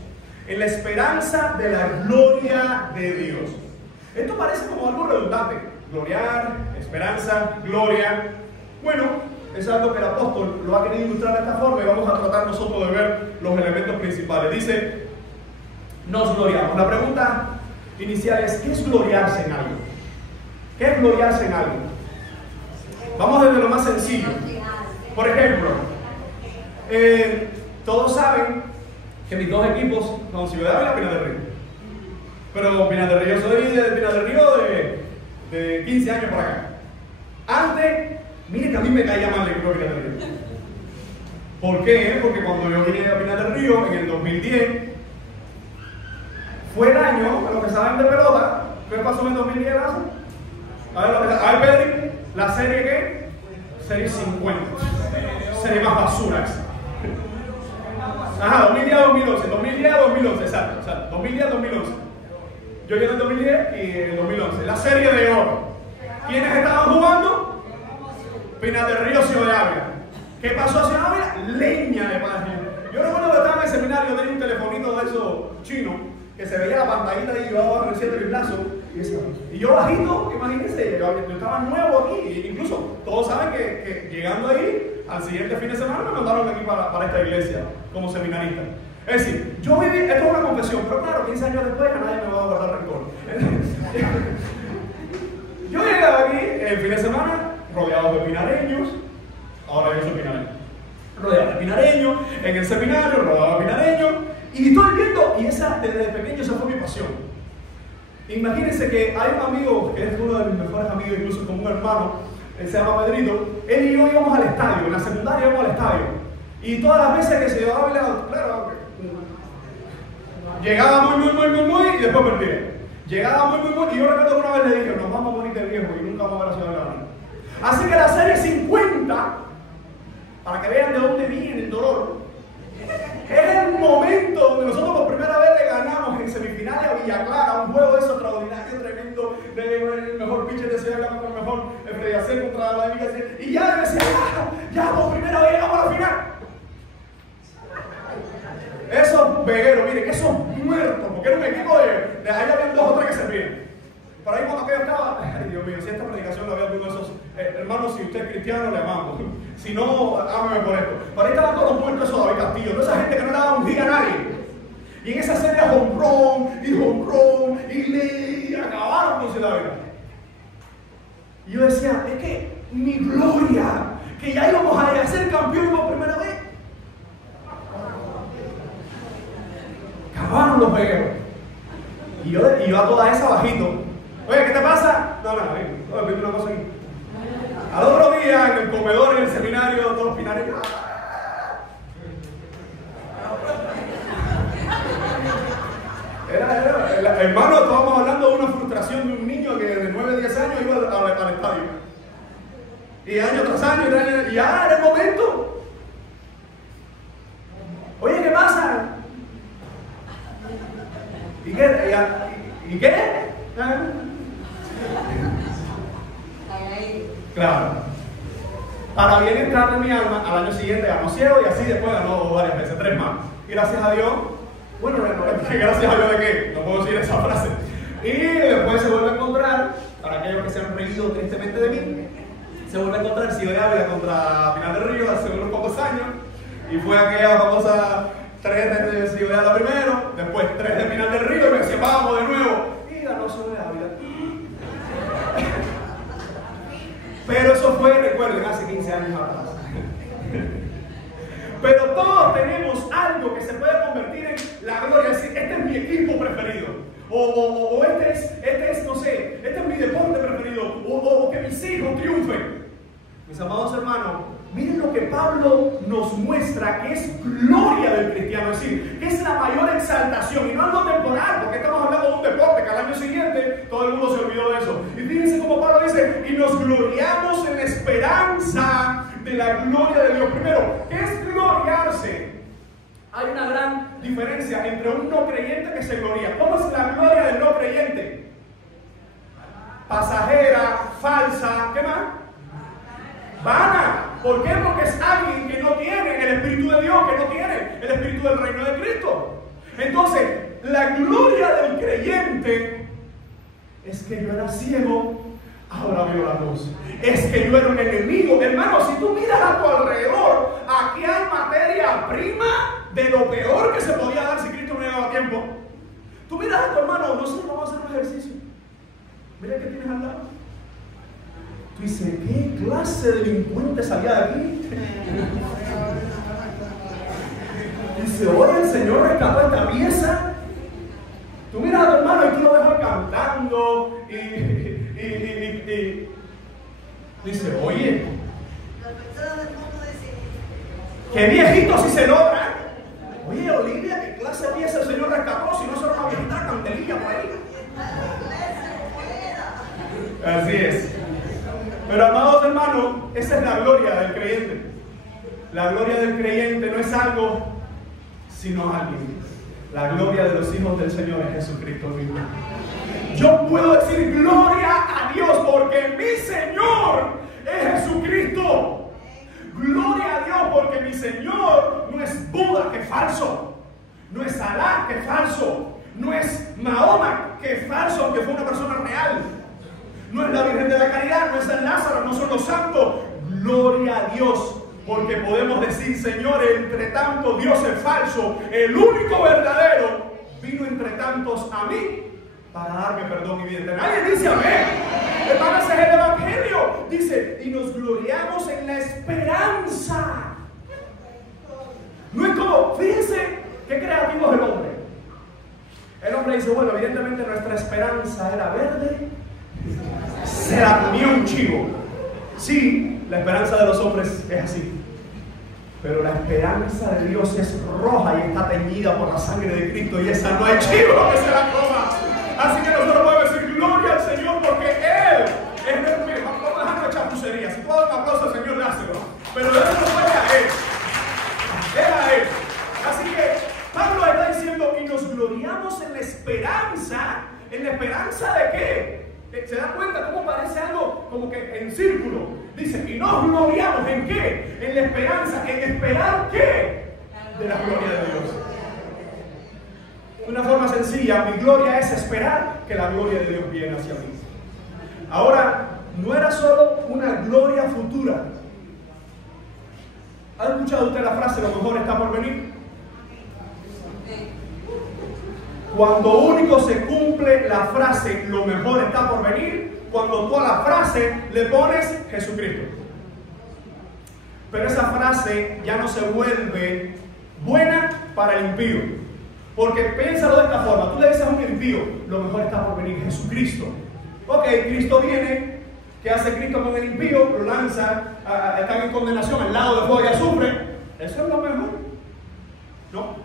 en la esperanza de la gloria de Dios. Esto parece como algo redundante. Gloriar, esperanza, gloria. Bueno, es algo que el apóstol lo ha querido ilustrar de esta forma y vamos a tratar nosotros de ver los elementos principales. Dice, nos gloriamos. La pregunta inicial es, ¿qué es gloriarse en algo? ¿Qué es gloriarse en algo? Vamos desde lo más sencillo. Por ejemplo, todos saben que mis dos equipos son Ciudad Ávila y Pinar del Río. Pero Pinar del Río, yo soy de Pinar del Río de 15 años para acá. Antes, miren que a mí me caía mal el equipo de Pinar del Río. ¿Por qué? Porque cuando yo vine a Pinar del Río en el 2010, fue el año, a los que saben de pelota, ¿qué pasó en el 2010? A ver, Pedri, ¿la serie qué? Serie 50. Serie más basura esa. Ajá, 2010-2011, 2010-2011, exacto, 2010-2011. Yo llegué en el 2010 y en el 2011. La serie de oro. ¿Quiénes estaban jugando? Pinar del Río, Ciudad Ávila. ¿Qué pasó a Ciudad Ávila? Leña de página. Yo recuerdo que estaba en el seminario, tenía un telefonito de esos chinos, que se veía la pantallita y yo abajo recién el brazo. Y yo bajito, imagínense, yo estaba nuevo aquí. Incluso todos saben que llegando ahí, al siguiente fin de semana me mandaron aquí para esta iglesia como seminarista. Es decir, yo viví, esto es una confesión, pero claro, 15 años después a nadie me va a guardar rencor. Yo llegué aquí el fin de semana rodeado de pinareños, ahora yo soy pinareño, rodeado de pinareños, en el seminario rodeado de pinareños, y estoy viendo, y esa desde pequeño esa fue mi pasión. Imagínense que hay un amigo que es uno de mis mejores amigos, incluso como un hermano, él se llama Pedrito. Él y yo íbamos al estadio, en la secundaria íbamos al estadio, y todas las veces que se llevaba claro, llegaba muy, y después perdía. Llegaba muy, y yo recuerdo que una vez le dije, nos vamos a morir de viejo y nunca vamos a ver a Ciudad Ávila. Así que la serie 50, para que vean de dónde viene el dolor, es el momento donde nosotros por primera vez le ganamos en semifinales a Villa Clara, un juego de eso extraordinario, tremendo, el mejor pitcher de Ciudad Ávila contra el mejor Frediacel contra la Liga. Y ya decía, ya por primera vez llegamos a la final. Esos vegueros, miren, esos muertos, porque era un equipo de ahí habían 2 o 3 que se ríen. Por ahí cuando aquello estaba, ay Dios mío, si esta predicación la había alguno de esos hermanos, si usted es cristiano, le amamos. Si no, ámeme por esto. Por ahí estaban todos los muertos esos David Castillo, toda esa gente que no le daba un giga a nadie. Y en esa serie honrón, y acabaron con Ciudad Ávila. Y yo decía, es que mi gloria, que ya íbamos a ser campeones por primera vez. Acabaron los vegueros. Y yo a toda esa bajito. Oye, ¿qué te pasa? No, pido una cosa aquí. Al otro día, en el comedor, en el seminario, todos los finales. Hermano, estábamos hablando de una frustración de un niño que de 9 10 años iba al estadio. Y año tras año, y ya era el momento. Oye, ¿qué pasa? ¿Y qué? Claro. Para bienestar de mi alma, al año siguiente ganó ciego y así después ganó varias veces, 3 más. Y gracias a Dios, bueno, gracias a Dios de qué, no puedo decir esa frase. Y después se vuelve a encontrar, para aquellos que se han reído tristemente de mí, se vuelve a encontrar Ciudad Ávila contra Pinar del Río hace unos pocos años. Y fue aquella famosa 3 de Ciudad Ávila primero, después 3 de Pinar del Río, y me decía, vamos de nuevo. Y ganó Ciudad Ávila. Pero eso fue, recuerden, hace 15 años atrás. Pero todos tenemos algo que se puede convertir en la gloria. Es decir, este es mi equipo preferido. O este es, no sé, este es mi deporte preferido. O que mis hijos triunfen. Mis amados hermanos, miren lo que Pablo nos muestra que es gloria del cristiano. Es decir, que es la mayor exaltación. Y no algo temporal, porque estamos hablando de un deporte que al año siguiente todo el mundo se olvidó de eso. Y fíjense como Pablo dice, y nos gloriamos en la esperanza de la gloria de Dios. Primero, ¿qué es gloriarse? Hay una gran diferencia entre un no creyente que se gloria. ¿Cómo es la gloria del no creyente? Pasajera, falsa, ¿qué más? Vana. ¿Por qué? Porque es alguien que no tiene el Espíritu de Dios, que no tiene el Espíritu del reino de Cristo. Entonces, la gloria del creyente es que yo era ciego, ahora veo la luz. Es que yo era un enemigo. Hermano, si tú miras a tu alrededor, aquí hay materia prima de lo peor que se podía dar si Cristo no llegaba a tiempo. Tú miras a tu hermano, no sé, vamos a hacer un ejercicio. Mira que tienes al lado. Tú dices, ¿qué clase de delincuente salía de aquí? Dice, oye, el Señor rescató esta pieza. Tú miras a tu hermano y tú lo ves cantando y dice, oye, qué viejito si se logra. Oye, Olivia, ¿qué clase de pieza el Señor rescató si no será una viejita candelilla por ahí? Así es. Pero amados hermanos, esa es la gloria del creyente. La gloria del creyente no es algo, sino alguien. La gloria de los hijos del Señor es Jesucristo mismo. Yo puedo decir gloria a Dios porque mi Señor es Jesucristo. Gloria a Dios porque mi Señor no es Buda, que es falso. No es Alá, que es falso. No es Mahoma, que es falso, aunque fue una persona real. No es la Virgen de la Caridad, no es San Lázaro, no son los santos. Gloria a Dios, porque podemos decir, Señor, entre tanto Dios es falso, el único verdadero vino entre tantos a mí para darme perdón y vida. Nadie dice amén. Hermanos, ese es el Evangelio. Dice, y nos gloriamos en la esperanza. No es como, fíjense qué creativo es el hombre. El hombre dice, bueno, evidentemente nuestra esperanza era verde, se la comió un chivo. Sí, la esperanza de los hombres es así. Pero la esperanza de Dios es roja y está teñida por la sangre de Cristo, y esa no hay chivo que se la coma. Así que nosotros podemos decir gloria al Señor porque Él es nuestro Dios. Vamos a dejarnos chapucería. Si puedo dar un aplauso al Señor, dáselo. Pero eso no fue a Él. Era Él. Así que Pablo está diciendo, y nos gloriamos en la esperanza. ¿En la esperanza de qué? ¿Se da cuenta cómo parece algo como que en círculo? Dice, y nos gloriamos ¿en qué? En la esperanza. ¿En esperar qué? De la gloria de Dios. Una forma sencilla, mi gloria es esperar que la gloria de Dios viene hacia mí. Ahora, no era solo una gloria futura. ¿Ha escuchado usted la frase, lo mejor está por venir? Cuando único se cumple la frase, lo mejor está por venir, cuando tú a la frase le pones Jesucristo. Pero esa frase ya no se vuelve buena para el impío. Porque piénsalo de esta forma, tú le dices a un impío, lo mejor está por venir, Jesucristo. Ok, Cristo viene, ¿qué hace Cristo con el impío? Lo lanza, están en condenación al lado de fuego y azufre. ¿Eso es lo mejor? No,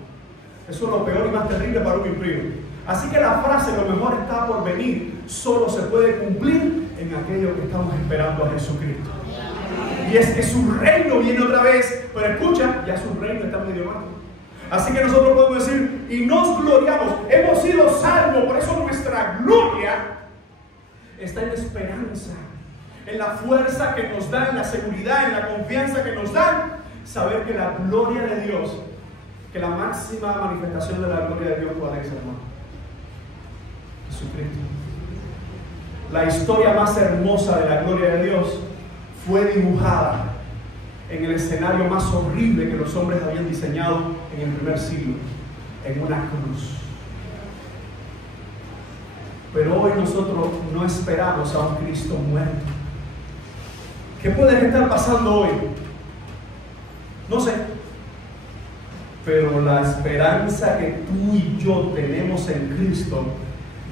eso es lo peor y más terrible para un impío. Así que la frase, lo mejor está por venir, solo se puede cumplir en aquello que estamos esperando a Jesucristo. Y es que su reino viene otra vez, pero escucha, ya su reino está medio mal. Así que nosotros podemos decir, y nos gloriamos, hemos sido salvos, por eso nuestra gloria está en la esperanza, en la fuerza que nos da, en la seguridad, en la confianza que nos da, saber que la gloria de Dios, que la máxima manifestación de la gloria de Dios, ¿cuál es, hermano? Jesucristo. La historia más hermosa de la gloria de Dios fue dibujada en el escenario más horrible que los hombres habían diseñado en el primer siglo, en una cruz. Pero hoy nosotros no esperamos a un Cristo muerto. ¿Qué puede estar pasando hoy? No sé. Pero la esperanza que tú y yo tenemos en Cristo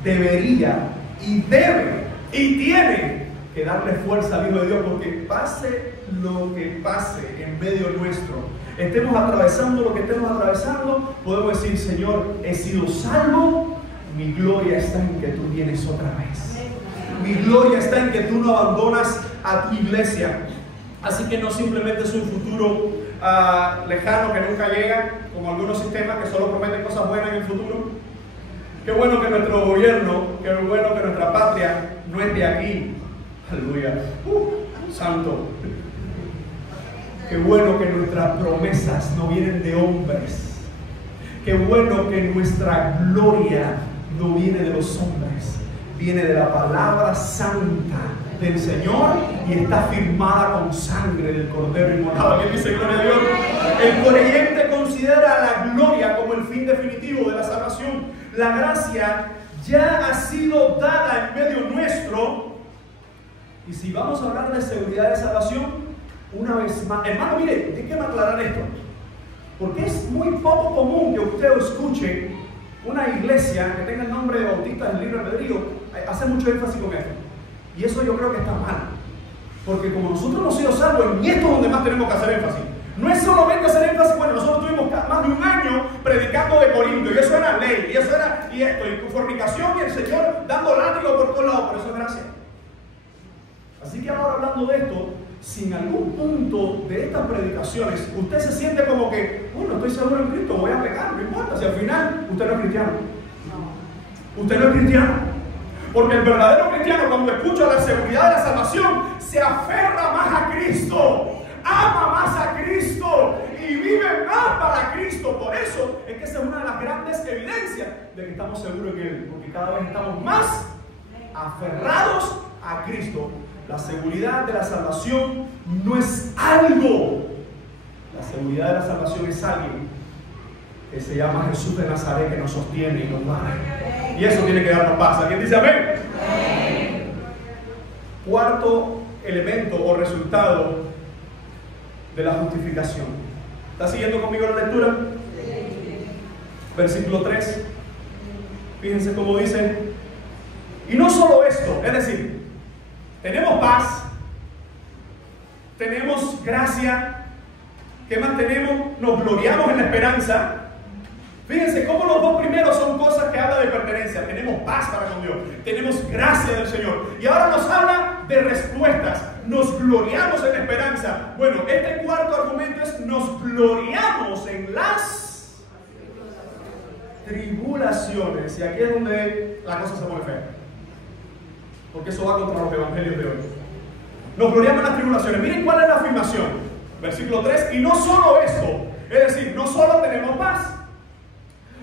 debería y debe y tiene que darle fuerza al Hijo de Dios, porque pase lo que pase en medio nuestro, estemos atravesando lo que estemos atravesando, podemos decir, Señor, he sido salvo, mi gloria está en que tú vienes otra vez. Mi gloria está en que tú no abandonas a tu iglesia. Así que no simplemente es un futuro lejano que nunca llega, como algunos sistemas que solo prometen cosas buenas en el futuro. Qué bueno que nuestro gobierno, qué bueno que nuestra patria no es de aquí. Aleluya. Santo. Qué bueno que nuestras promesas no vienen de hombres. Qué bueno que nuestra gloria no viene de los hombres. Viene de la palabra santa del Señor y está firmada con sangre del Cordero inmolado. ¿Quién dice gloria a Dios? El creyente considera la gloria como el fin definitivo de la salvación. La gracia ya ha sido dada en medio nuestro. Y si vamos a hablar de seguridad de salvación, una vez más, hermano, mire, déjeme aclarar esto, porque es muy poco común que usted escuche una iglesia que tenga el nombre de Bautistas del Libre Albedrío hace mucho énfasis con esto. Y eso yo creo que está mal, porque como nosotros hemos sido salvos, en esto es donde más tenemos que hacer énfasis. No es solamente hacer énfasis, bueno, nosotros tuvimos más de un año predicando de Corinto, y eso era ley, y eso era, y esto, y fornicación, y el Señor dando látigo por todos lados, pero eso es gracia. Así que ahora hablando de esto, si en algún punto de estas predicaciones usted se siente como que, bueno, estoy seguro en Cristo, voy a pecar, no importa, si al final usted no es cristiano. Usted no es cristiano. Porque el verdadero cristiano, cuando escucha la seguridad de la salvación, se aferra más a Cristo, ama más a Cristo y vive más para Cristo. Por eso es que esa es una de las grandes evidencias de que estamos seguros en Él, porque cada vez estamos más aferrados a Cristo. La seguridad de la salvación no es algo. La seguridad de la salvación es alguien que se llama Jesús de Nazaret, que nos sostiene y nos guarda. Y eso tiene que darnos paz. ¿Alguien dice amén? Amén. Cuarto elemento o resultado de la justificación. ¿Está siguiendo conmigo la lectura? Sí. Versículo 3. Fíjense cómo dice. Y no solo esto, es decir, tenemos paz, tenemos gracia, ¿qué más tenemos? Nos gloriamos en la esperanza. Fíjense cómo los dos primeros son cosas que hablan de pertenencia. Tenemos paz para con Dios, tenemos gracia del Señor. Y ahora nos habla de respuestas. Nos gloriamos en la esperanza. Bueno, este cuarto argumento es: nos gloriamos en las tribulaciones. Y aquí es donde la cosa se pone fea, porque eso va contra los evangelios de hoy. Nos gloriamos en las tribulaciones. Miren cuál es la afirmación. Versículo 3. Y no solo esto, es decir, no solo tenemos paz,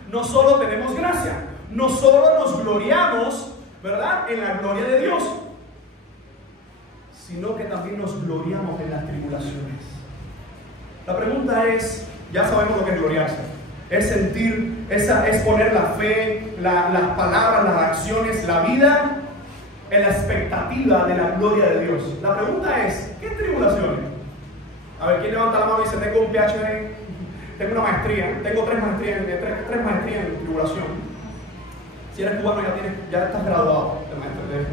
no solo tenemos gracia, no solo nos gloriamos, ¿verdad?, en la gloria de Dios, sino que también nos gloriamos en las tribulaciones. La pregunta es, ya sabemos lo que es gloriarse. Es sentir, es poner la fe, las palabras, las acciones, la vida en la expectativa de la gloria de Dios. La pregunta es, ¿qué tribulaciones? A ver, ¿quién levanta la mano y dice: tengo un PhD, tengo una maestría, tengo tres maestrías en tribulación? Si eres cubano ya estás graduado de maestría.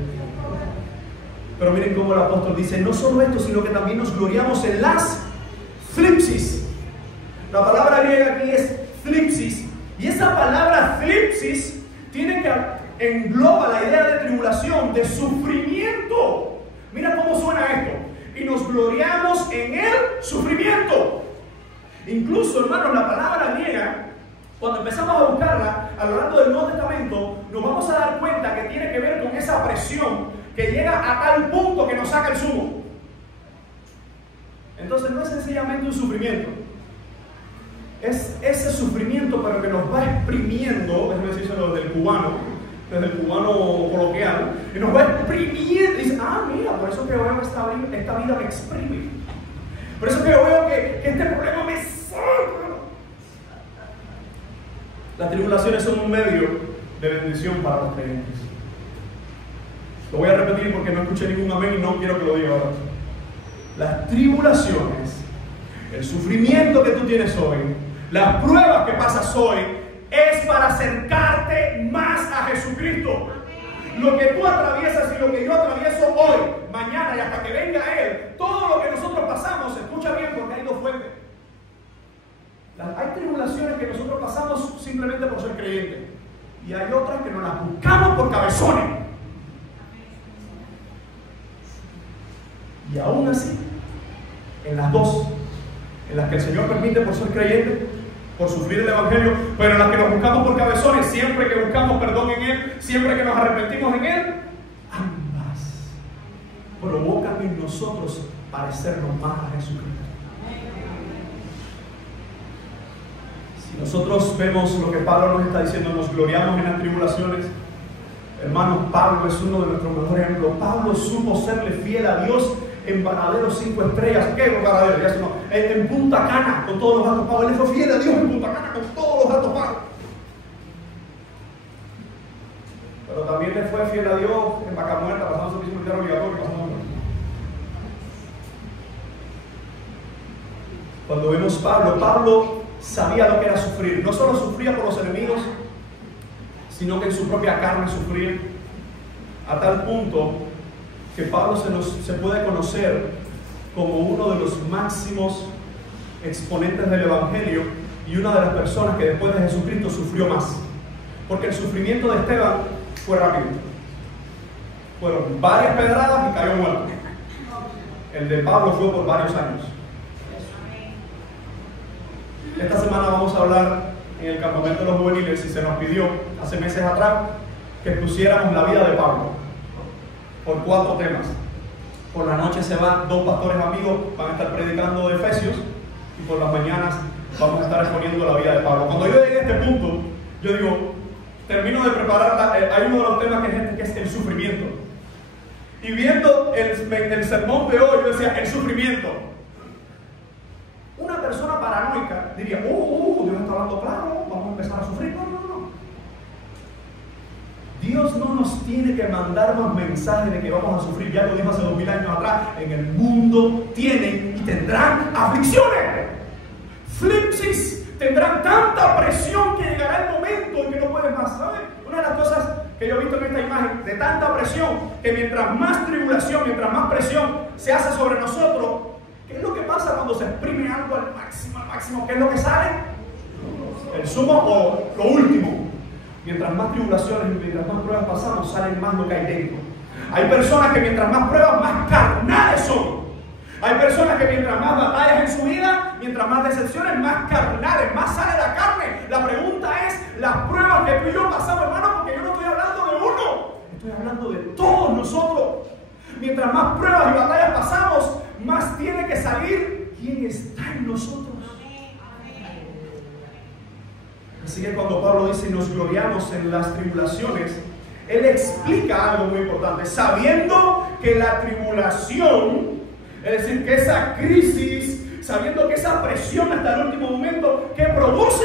Pero miren cómo el apóstol dice: no solo esto, sino que también nos gloriamos en las flipsis. La palabra griega aquí es flipsis, y esa palabra flipsis tiene que engloba la idea de tribulación, de sufrimiento. Mira cómo suena esto: y nos gloriamos en el sufrimiento. Incluso, hermanos, la palabra griega, cuando empezamos a buscarla a lo largo del Nuevo Testamento, nos vamos a dar cuenta que tiene que ver con esa presión que llega a tal punto que nos saca el zumo. Entonces no es sencillamente un sufrimiento, es ese sufrimiento pero que nos va exprimiendo, déjame decírselo desde el cubano coloquial, y nos va exprimiendo. Y dice: mira, por eso que veo que esta vida me exprime, por eso que yo veo que este problema me saca. Las tribulaciones son un medio de bendición para los creyentes. Lo voy a repetir porque no escuché ningún amén y no quiero que lo diga ahora. Las tribulaciones, el sufrimiento que tú tienes hoy, las pruebas que pasas hoy, es para acercarte más a Jesucristo. Lo que tú atraviesas y lo que yo atravieso hoy, mañana y hasta que venga Él, todo lo que nosotros pasamos, escucha bien porque hay dos fuentes. Hay tribulaciones que nosotros pasamos simplemente por ser creyentes, y hay otras que nos las buscamos por cabezones. Y aún así, En las dos, en las que el Señor permite por ser creyente, por sufrir el Evangelio, pero en las que nos buscamos por cabezones, siempre que buscamos perdón en Él, siempre que nos arrepentimos en Él, ambas provocan en nosotros parecernos más a Jesucristo. Si nosotros vemos lo que Pablo nos está diciendo, nos gloriamos en las tribulaciones. Hermanos, Pablo es uno de nuestros mejores ejemplos. Pablo supo serle fiel a Dios en Varadero 5 estrellas. ¿Qué Varadero? Ya no. En Punta Cana, con todos los gatos pagos. Él fue fiel a Dios en Punta Cana, con todos los gatos pagos. Pero también le fue fiel a Dios en Vaca Muerta, pasando servicio militar obligatorio. Cuando vemos Pablo sabía lo que era sufrir. No solo sufría por los enemigos, sino que en su propia carne sufría, a tal punto que Pablo se puede conocer como uno de los máximos exponentes del Evangelio y una de las personas que después de Jesucristo sufrió más, porque el sufrimiento de Esteban fue rápido. Fueron varias pedradas y cayó muerto. El de Pablo fue por varios años. Esta semana vamos a hablar en el campamento de los juveniles, y se nos pidió hace meses atrás que pusiéramos la vida de Pablo por 4 temas. Por la noche se van 2 pastores amigos, van a estar predicando de Efesios, y por las mañanas vamos a estar exponiendo la vida de Pablo. Cuando yo llegué a este punto, yo digo, termino de prepararla, hay uno de los temas que es el sufrimiento. Y viendo el sermón de hoy, yo decía, el sufrimiento. Una persona paranoica diría, Dios está hablando claro, vamos a empezar a sufrir. No. Dios no nos tiene que mandar más mensajes de que vamos a sufrir. Ya lo dijo hace 2000 años atrás, en el mundo tienen y tendrán aflicciones. Flipsis, tendrán tanta presión que llegará el momento en que no pueden más, ¿sabes? Una de las cosas que yo he visto en esta imagen, de tanta presión, que mientras más tribulación, mientras más presión se hace sobre nosotros, ¿qué es lo que pasa cuando se exprime algo al máximo? ¿Qué es lo que sale? El sumo o lo último. Mientras más tribulaciones y mientras más pruebas pasamos, salen más lo que hay dentro. Hay personas que mientras más pruebas, más carnales son. Hay personas que mientras más batallas en su vida, mientras más decepciones, más carnales, más sale la carne. La pregunta es, las pruebas que tú y yo pasamos, hermano, porque yo no estoy hablando de uno, estoy hablando de todos nosotros. Mientras más pruebas y batallas pasamos, más tiene que salir quién está en nosotros. Así que cuando Pablo dice nos gloriamos en las tribulaciones, él explica algo muy importante, sabiendo que la tribulación, es decir, que esa crisis, sabiendo que esa presión hasta el último momento, que produce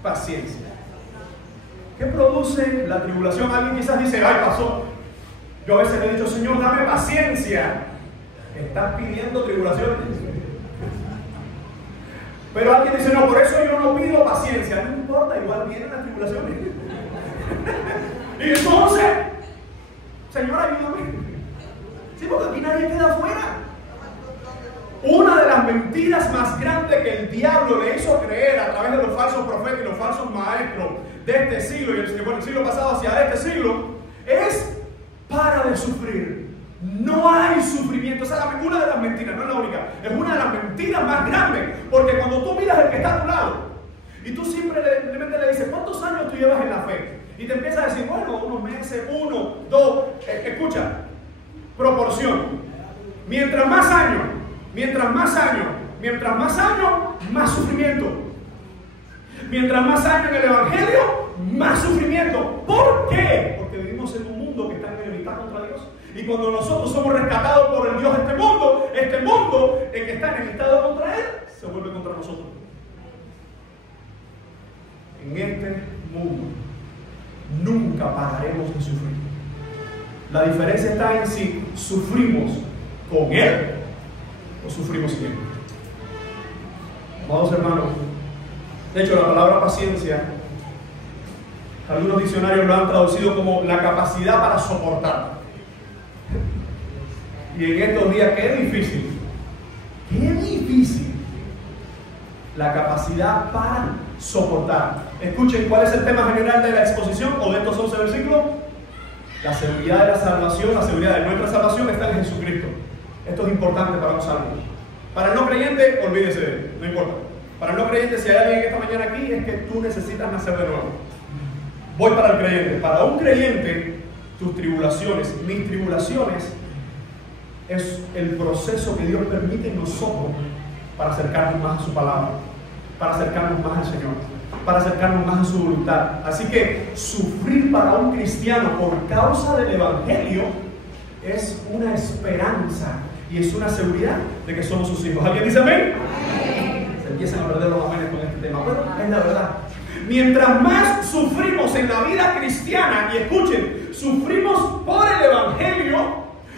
paciencia. ¿Qué produce la tribulación? Alguien quizás dice, ay, pasó. Yo a veces le he dicho, Señor, dame paciencia. ¿Estás pidiendo tribulaciones? Pero alguien dice, no, por eso yo no pido paciencia. No importa, igual vienen las tribulaciones. Y entonces, Señor, ayúdame. Sí, porque aquí nadie queda afuera. Una de las mentiras más grandes que el diablo le hizo creer a través de los falsos profetas y los falsos maestros de este siglo, y el siglo pasado hacia este siglo, es para de sufrir. No hay sufrimiento. Esa es una de las mentiras, no es la única. Es una de las mentiras más grandes. Porque cuando tú miras al que está a tu lado y tú simplemente le dices, ¿cuántos años tú llevas en la fe? Y te empieza a decir, bueno, unos meses, 1, 2. Escucha, proporción. Mientras más años, más sufrimiento. Mientras más años en el Evangelio, más sufrimiento. ¿Por qué? Porque vivimos en un mundo que está en enemistad contra Dios. Y cuando nosotros somos rescatados por el Dios de este mundo, el que está enemistado contra Él, se vuelve contra nosotros. En este mundo nunca pararemos de sufrir. La diferencia está en si sufrimos con Él o sufrimos sin Él. Amados hermanos, de hecho la palabra paciencia, algunos diccionarios lo han traducido como la capacidad para soportar. Y en estos días, qué difícil la capacidad para soportar. Escuchen, ¿cuál es el tema general de la exposición o de estos 11 versículos? La seguridad de la salvación, la seguridad de nuestra salvación está en Jesucristo. Esto es importante para un salvo. Para el no creyente, olvídese de él, no importa. Para el no creyente, si hay alguien esta mañana aquí, es que tú necesitas nacer de nuevo. Voy para el creyente. Para un creyente, tus tribulaciones, mis tribulaciones, es el proceso que Dios permite en nosotros para acercarnos más a su palabra, para acercarnos más al Señor, para acercarnos más a su voluntad. Así que sufrir para un cristiano por causa del Evangelio es una esperanza y es una seguridad de que somos sus hijos. ¿Alguien dice amén? Se empiezan a perder los amenes con este tema, pero es la verdad. Mientras más sufrimos en la vida cristiana, y escuchen, sufrimos por el Evangelio,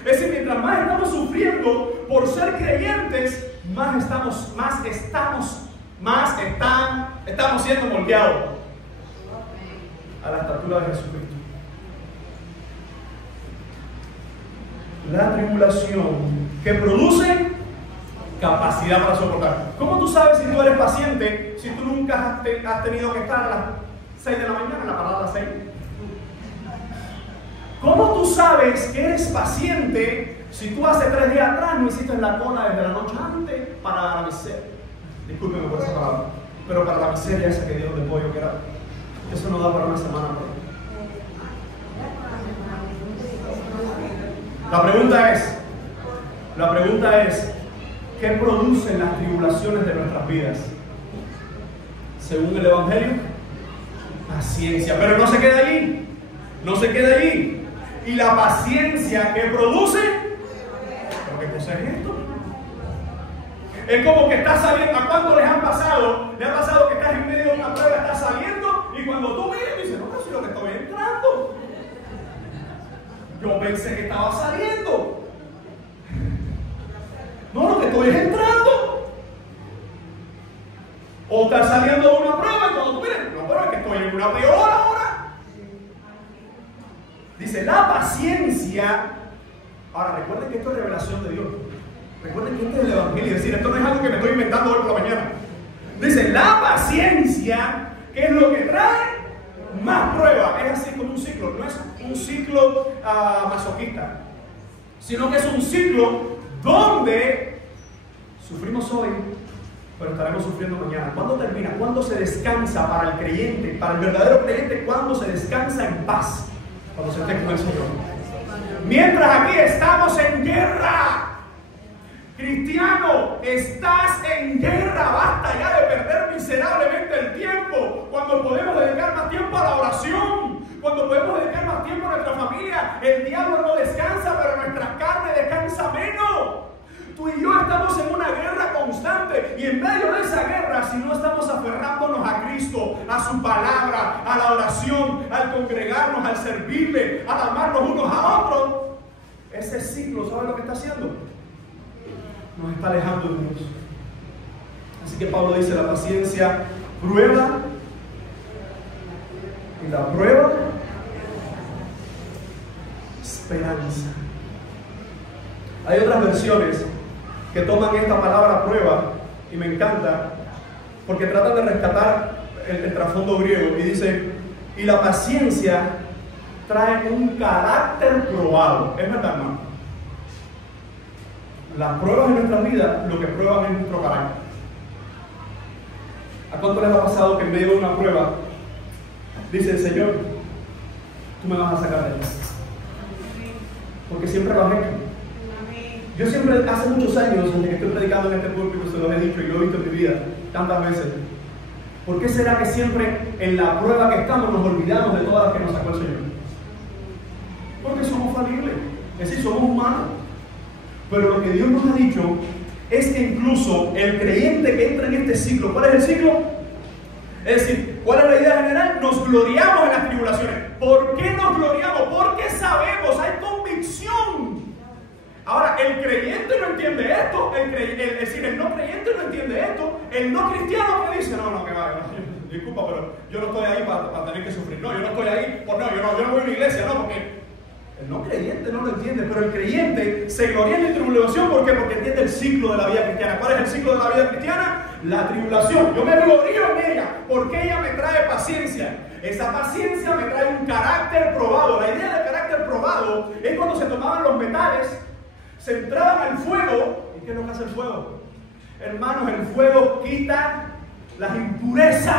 es decir, mientras más estamos sufriendo por ser creyentes, estamos siendo moldeados a la estatura de Jesucristo. La tribulación que produce capacidad para soportar. ¿Cómo tú sabes si tú eres paciente si tú nunca has tenido que estar a las 6 de la mañana en la parada a las 6? ¿Cómo tú sabes que eres paciente si tú hace 3 días atrás no hiciste la cola desde la noche antes para la miseria? Discúlpeme por esa palabra, pero para la miseria esa que dieron de pollo, que era, eso no da para una semana. La pregunta es, ¿qué producen las tribulaciones de nuestras vidas? Según el Evangelio, paciencia. Pero no se queda allí. No se queda allí. Y la paciencia que produce, porque posee esto. Es como que estás saliendo. ¿A cuánto les han pasado? ¿Le ha pasado que estás en medio de una prueba, estás saliendo y cuando tú miras dices, no, pero si lo que estoy entrando? Yo pensé que estaba saliendo. No, lo que estoy es entrando. O estás saliendo de una prueba y cuando tú miras, no, pero es que estoy en una peor ahora. Dice, la paciencia. Ahora, recuerden que esto es revelación de Dios. Recuerden que esto es el Evangelio. Es decir, esto no es algo que me estoy inventando hoy por la mañana. Dice, la paciencia, que es lo que trae más prueba. Es así como un ciclo. No es un ciclo masoquista, sino que es un ciclo donde sufrimos hoy, pero estaremos sufriendo mañana. ¿Cuándo termina? ¿Cuándo se descansa para el creyente? Para el verdadero creyente, ¿cuándo se descansa en paz? Cuando se esté con el Señor. Mientras aquí estamos en guerra. Cristiano, estás en guerra. Basta ya de perder miserablemente el tiempo. Cuando podemos dedicar más tiempo a la oración, cuando podemos dedicar más tiempo a nuestra familia, el diablo no descansa, pero nuestra carne descansa menos. Tú y yo estamos en una guerra constante, y en medio de esa guerra, si no estamos aferrándonos a Cristo, a su palabra, a la oración, al congregarnos, al servirle, al amarnos unos a otros, ese ciclo, ¿sabe lo que está haciendo? Nos está alejando de Dios. Así que Pablo dice, la paciencia prueba, y la prueba, esperanza. Hay otras versiones que toman esta palabra prueba y me encanta porque tratan de rescatar el trasfondo griego y dice, y la paciencia trae un carácter probado. Es verdad, hermano. Las pruebas de nuestra vida lo que prueban es nuestro carácter. ¿A cuánto les ha pasado que en medio de una prueba dice el Señor, tú me vas a sacar de aquí? Porque siempre lo has hecho. Yo siempre, hace muchos años, desde que estoy predicando en este púlpito, se los he dicho y lo he visto en mi vida tantas veces. ¿Por qué será que siempre en la prueba que estamos nos olvidamos de todas las que nos sacó el Señor? Porque somos falibles, es decir, somos humanos. Pero lo que Dios nos ha dicho es que incluso el creyente que entra en este ciclo, ¿cuál es el ciclo? Es decir, ¿cuál es la idea general? Nos gloriamos en las tribulaciones. ¿Por qué nos gloriamos? Porque sabemos, hay convicción. Ahora, el creyente no entiende esto, es decir, el no creyente no entiende esto, el no cristiano que dice, no, que va, disculpa, pero yo no estoy ahí para tener que sufrir, no, yo no estoy ahí, yo no voy a una iglesia, no, porque el no creyente no lo entiende, pero el creyente se gloria en la tribulación, ¿por qué? Porque entiende el ciclo de la vida cristiana. ¿Cuál es el ciclo de la vida cristiana? La tribulación. Yo me glorío en ella, porque ella me trae paciencia. Esa paciencia me trae un carácter probado. La idea del carácter probado es cuando se tomaban los metales, se entraban al fuego. ¿Y qué es lo que hace el fuego? Hermanos, el fuego quita las impurezas.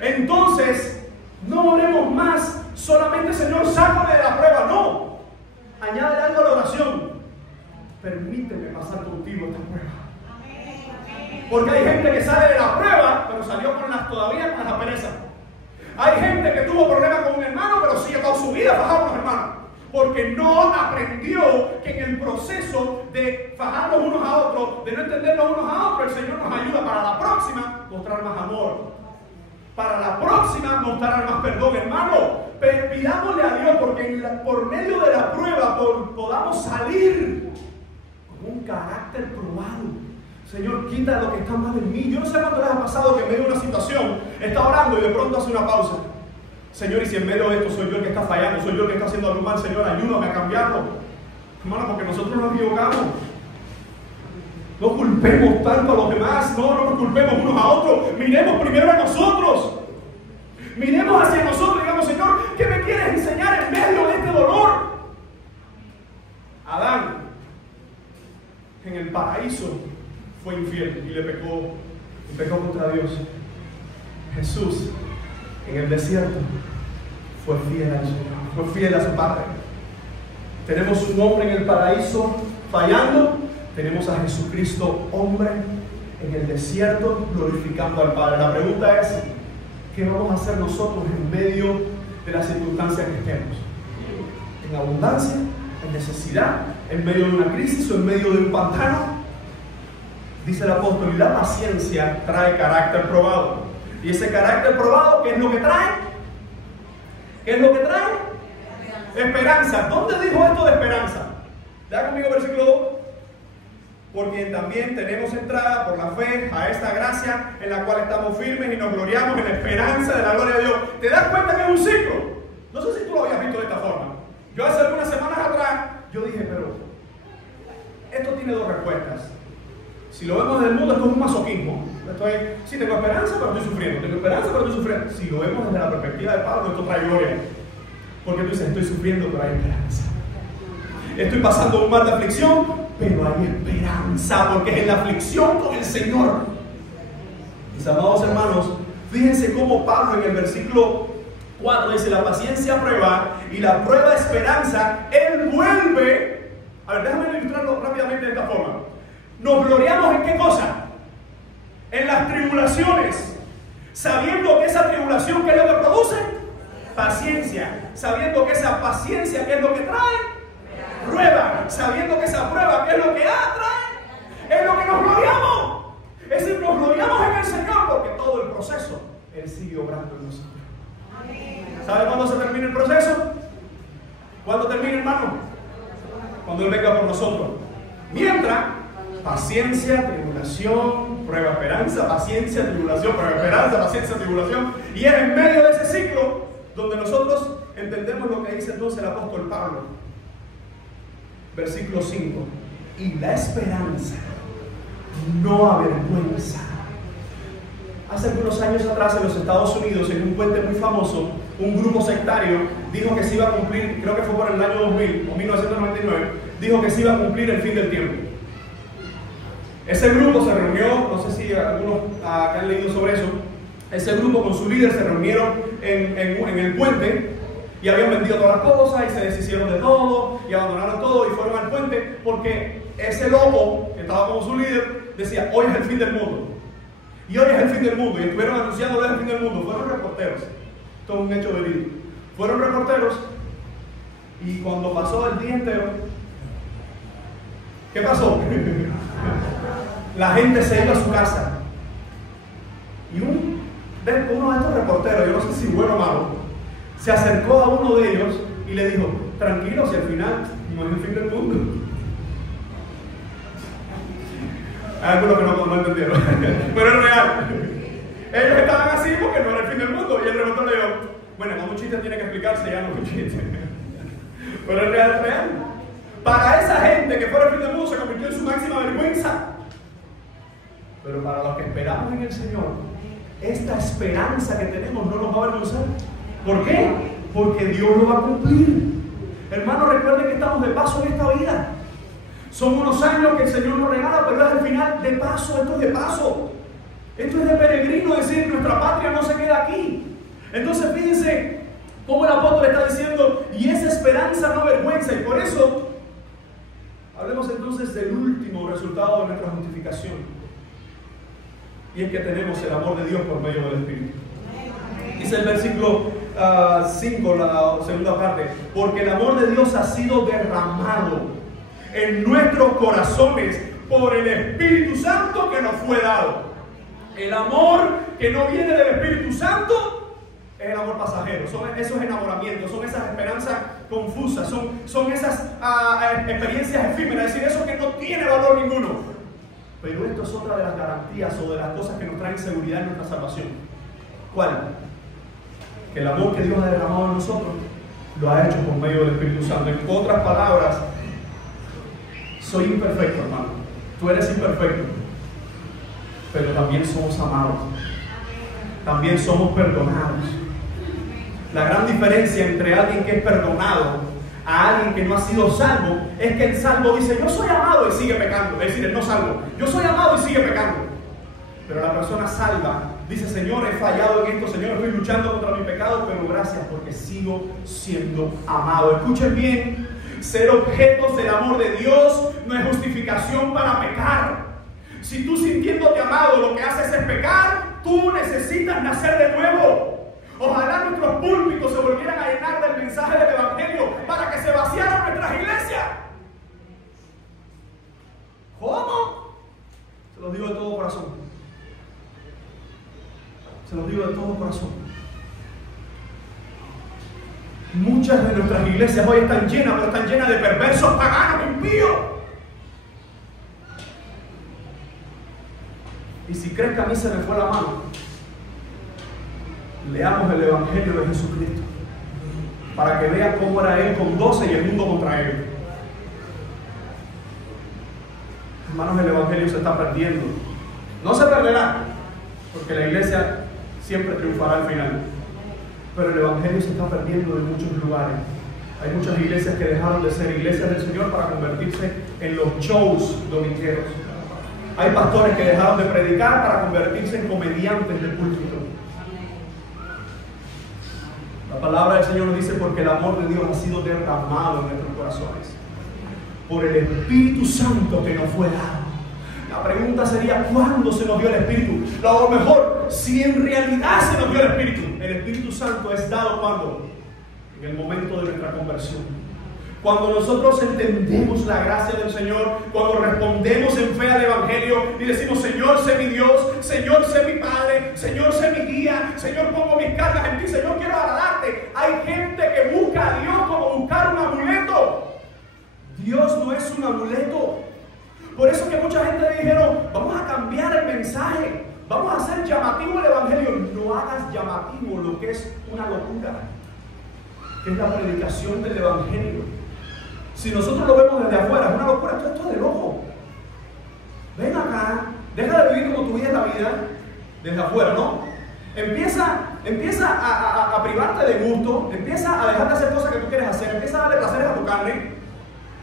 Entonces, no oremos más solamente, Señor, sácame de la prueba. No, añade algo a la oración. Permíteme pasar contigo esta prueba. Porque hay gente que sale de la prueba, pero salió todavía con la pereza. Hay gente que tuvo problemas con un hermano, pero sigue toda su vida fajado con los hermanos. Porque no aprendió que en el proceso de fajarnos unos a otros, de no entendernos unos a otros, el Señor nos ayuda para la próxima mostrar más amor. Para la próxima mostrar más perdón, hermano. Pidámosle a Dios porque por medio de la prueba podamos salir con un carácter probado. Señor, quita lo que está mal en mí. Yo no sé cuánto les ha pasado que en medio de una situación está orando y de pronto hace una pausa. Señor, y si en medio de esto soy yo el que está fallando, soy yo el que está haciendo algo mal, Señor, ayúdame a cambiarlo. Hermano, porque nosotros nos equivocamos. No culpemos tanto a los demás, no nos culpemos unos a otros. Miremos primero a nosotros. Miremos hacia nosotros y digamos, Señor, ¿qué me quieres enseñar en medio de este dolor? Adán, en el paraíso, fue infiel y pecó contra Dios. Jesús, en el desierto, fue fiel al Señor, fue fiel a su Padre. Tenemos un hombre en el paraíso fallando, tenemos a Jesucristo, hombre, en el desierto glorificando al Padre. La pregunta es, ¿qué vamos a hacer nosotros en medio de las circunstancias que estemos? ¿En abundancia? ¿En necesidad? ¿En medio de una crisis o en medio de un pantano? Dice el apóstol, y la paciencia trae carácter probado. Y ese carácter probado, ¿qué es lo que trae? ¿Qué es lo que trae? Esperanza. ¿Dónde dijo esto de esperanza? Lea conmigo versículo 2. Porque también tenemos entrada por la fe a esta gracia en la cual estamos firmes y nos gloriamos en la esperanza de la gloria de Dios. ¿Te das cuenta que es un ciclo? No sé si tú lo habías visto de esta forma. Yo hace algunas semanas atrás, yo dije, pero esto tiene dos respuestas. Si lo vemos desde el mundo, esto es un masoquismo. Sí, tengo esperanza, pero estoy sufriendo. Tengo esperanza, pero estoy sufriendo. Si lo vemos desde la perspectiva de Pablo, esto trae gloria. Porque tú dices, estoy sufriendo, pero hay esperanza. Estoy pasando un mal de aflicción, pero hay esperanza, porque es en la aflicción con el Señor. Mis amados hermanos, fíjense cómo Pablo en el versículo 4 dice, la paciencia prueba y la prueba esperanza. Él vuelve. A ver, déjame ilustrarlo rápidamente de esta forma. Nos gloriamos en qué cosa? En las tribulaciones, sabiendo que esa tribulación, ¿qué es lo que produce? Paciencia. Sabiendo que esa paciencia, ¿qué es lo que trae? Prueba. Sabiendo que esa prueba, ¿qué es lo que trae? Es lo que nos gloriamos. Es decir, nos gloriamos en el Señor porque todo el proceso Él sigue obrando en nosotros. ¿Sabe cuándo se termina el proceso? ¿Cuándo termina, hermano? Cuando Él venga por nosotros. Mientras, paciencia, tribulación, prueba, esperanza, paciencia, tribulación, prueba, esperanza, paciencia, tribulación. Y es en medio de ese ciclo donde nosotros entendemos lo que dice entonces el apóstol Pablo. Versículo 5. Y la esperanza no avergüenza. Hace algunos años atrás en los Estados Unidos, en un puente muy famoso, un grupo sectario dijo que se iba a cumplir, creo que fue por el año 2000 o 1999, dijo que se iba a cumplir el fin del tiempo. Ese grupo se reunió, no sé si algunos acá han leído sobre eso, ese grupo con su líder se reunieron en el puente y habían vendido todas las cosas y se deshicieron de todo y abandonaron todo y fueron al puente porque ese loco que estaba como su líder decía, hoy es el fin del mundo. Y hoy es el fin del mundo. Y estuvieron anunciando el fin del mundo. Fueron reporteros. Esto es un hecho verídico. Fueron reporteros y cuando pasó el día entero, ¿qué pasó? La gente se iba a su casa y uno de estos reporteros, yo no sé si bueno o malo, se acercó a uno de ellos y le dijo, tranquilo, si al final no es el fin del mundo. Hay algunos que no entendieron, pero es real. Ellos estaban así porque no era el fin del mundo. Y el reportero le dijo, bueno, cuando un chiste tiene que explicarse, ya no es un chiste. Pero es real, es real. Para esa gente que fuera el fin del mundo se convirtió en su máxima vergüenza. Pero para los que esperamos en el Señor, esta esperanza que tenemos no nos va a avergonzar. ¿Por qué? Porque Dios lo va a cumplir. Hermanos, recuerden que estamos de paso en esta vida. Son unos años que el Señor nos regala, pero es al final de paso, esto es de paso. Esto es de peregrino, es decir, nuestra patria no se queda aquí. Entonces fíjense cómo el apóstol está diciendo, y esa esperanza no avergüenza, y por eso, hablemos entonces del último resultado de nuestra justificación. Y es que tenemos el amor de Dios por medio del Espíritu. Dice el versículo 5, la segunda parte, porque el amor de Dios ha sido derramado en nuestros corazones por el Espíritu Santo que nos fue dado. El amor que no viene del Espíritu Santo es el amor pasajero, son esos enamoramientos, son esas esperanzas confusas, son esas experiencias efímeras, es decir, eso que no tiene valor ninguno. Pero esto es otra de las garantías o de las cosas que nos traen seguridad en nuestra salvación. ¿Cuál? Que el amor que Dios ha derramado en nosotros lo ha hecho por medio del Espíritu Santo. En otras palabras, soy imperfecto, hermano. Tú eres imperfecto. Pero también somos amados. También somos perdonados. La gran diferencia entre alguien que es perdonado a alguien que no ha sido salvo es que el salvo dice, yo soy amado y sigue pecando. Es decir, el no salvo, yo soy amado y sigue pecando. Pero la persona salva dice, Señor, he fallado en esto, Señor, estoy luchando contra mi pecado, pero gracias porque sigo siendo amado. Escuchen bien, ser objetos del amor de Dios no es justificación para pecar. Si tú sintiéndote amado lo que haces es pecar, tú necesitas nacer de nuevo. Ojalá nuestros púlpitos se volvieran a llenar del mensaje del Evangelio para que se vaciaran nuestras iglesias. ¿Cómo? Se los digo de todo corazón. Se los digo de todo corazón. Muchas de nuestras iglesias hoy están llenas, pero están llenas de perversos, paganos, impíos. Y si crees que a mí se me fue la mano, leamos el Evangelio de Jesucristo para que vean cómo era Él con 12 y el mundo contra Él. Hermanos, el Evangelio se está perdiendo. No se perderá, porque la iglesia siempre triunfará al final. Pero el Evangelio se está perdiendo en muchos lugares. Hay muchas iglesias que dejaron de ser iglesias del Señor para convertirse en los shows domingueros. Hay pastores que dejaron de predicar para convertirse en comediantes de púlpito. La palabra del Señor nos dice, porque el amor de Dios ha sido derramado en nuestros corazones por el Espíritu Santo que nos fue dado. La pregunta sería, ¿cuándo se nos dio el Espíritu? A lo mejor, si en realidad se nos dio el Espíritu. El Espíritu Santo es dado ¿cuándo? En el momento de nuestra conversión. Cuando nosotros entendemos la gracia del Señor, cuando respondemos en fe al Evangelio y decimos, Señor, sé mi Dios, Señor, sé mi Padre, Señor, sé mi guía, Señor, pongo mis cargas en ti, Señor, quiero agradarte. Hay gente que busca a Dios como buscar un amuleto. Dios no es un amuleto. Por eso que mucha gente le dijeron, vamos a cambiar el mensaje, vamos a hacer llamativo el Evangelio. No hagas llamativo lo que es una locura, que es la predicación del Evangelio. Si nosotros lo vemos desde afuera, es una locura, esto es de loco. Ven acá, deja de vivir como tu vida es la vida, desde afuera, ¿no? Empieza a privarte de gusto, empieza a dejar de hacer cosas que tú quieres hacer, empieza a darle placeres a tu carne,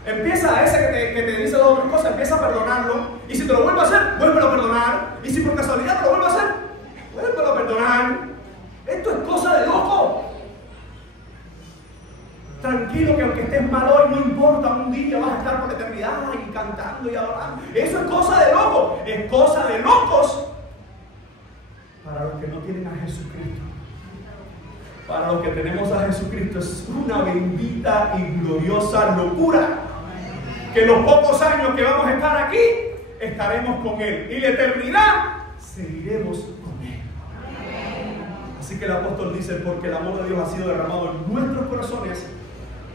empieza a ese que te dice las otras cosas, empieza a perdonarlo, y si te lo vuelve a hacer, vuélvelo a perdonar, y si por casualidad te lo vuelve a hacer, vuélvelo a perdonar. Esto es cosa de loco. Tranquilo, que aunque estés mal hoy, no importa, un día vas a estar por la eternidad y cantando y adorando. Eso es cosa de locos, es cosa de locos para los que no tienen a Jesucristo. Para los que tenemos a Jesucristo es una bendita y gloriosa locura, que los pocos años que vamos a estar aquí, estaremos con Él, y la eternidad seguiremos con Él. Así que el apóstol dice, porque el amor de Dios ha sido derramado en nuestros corazones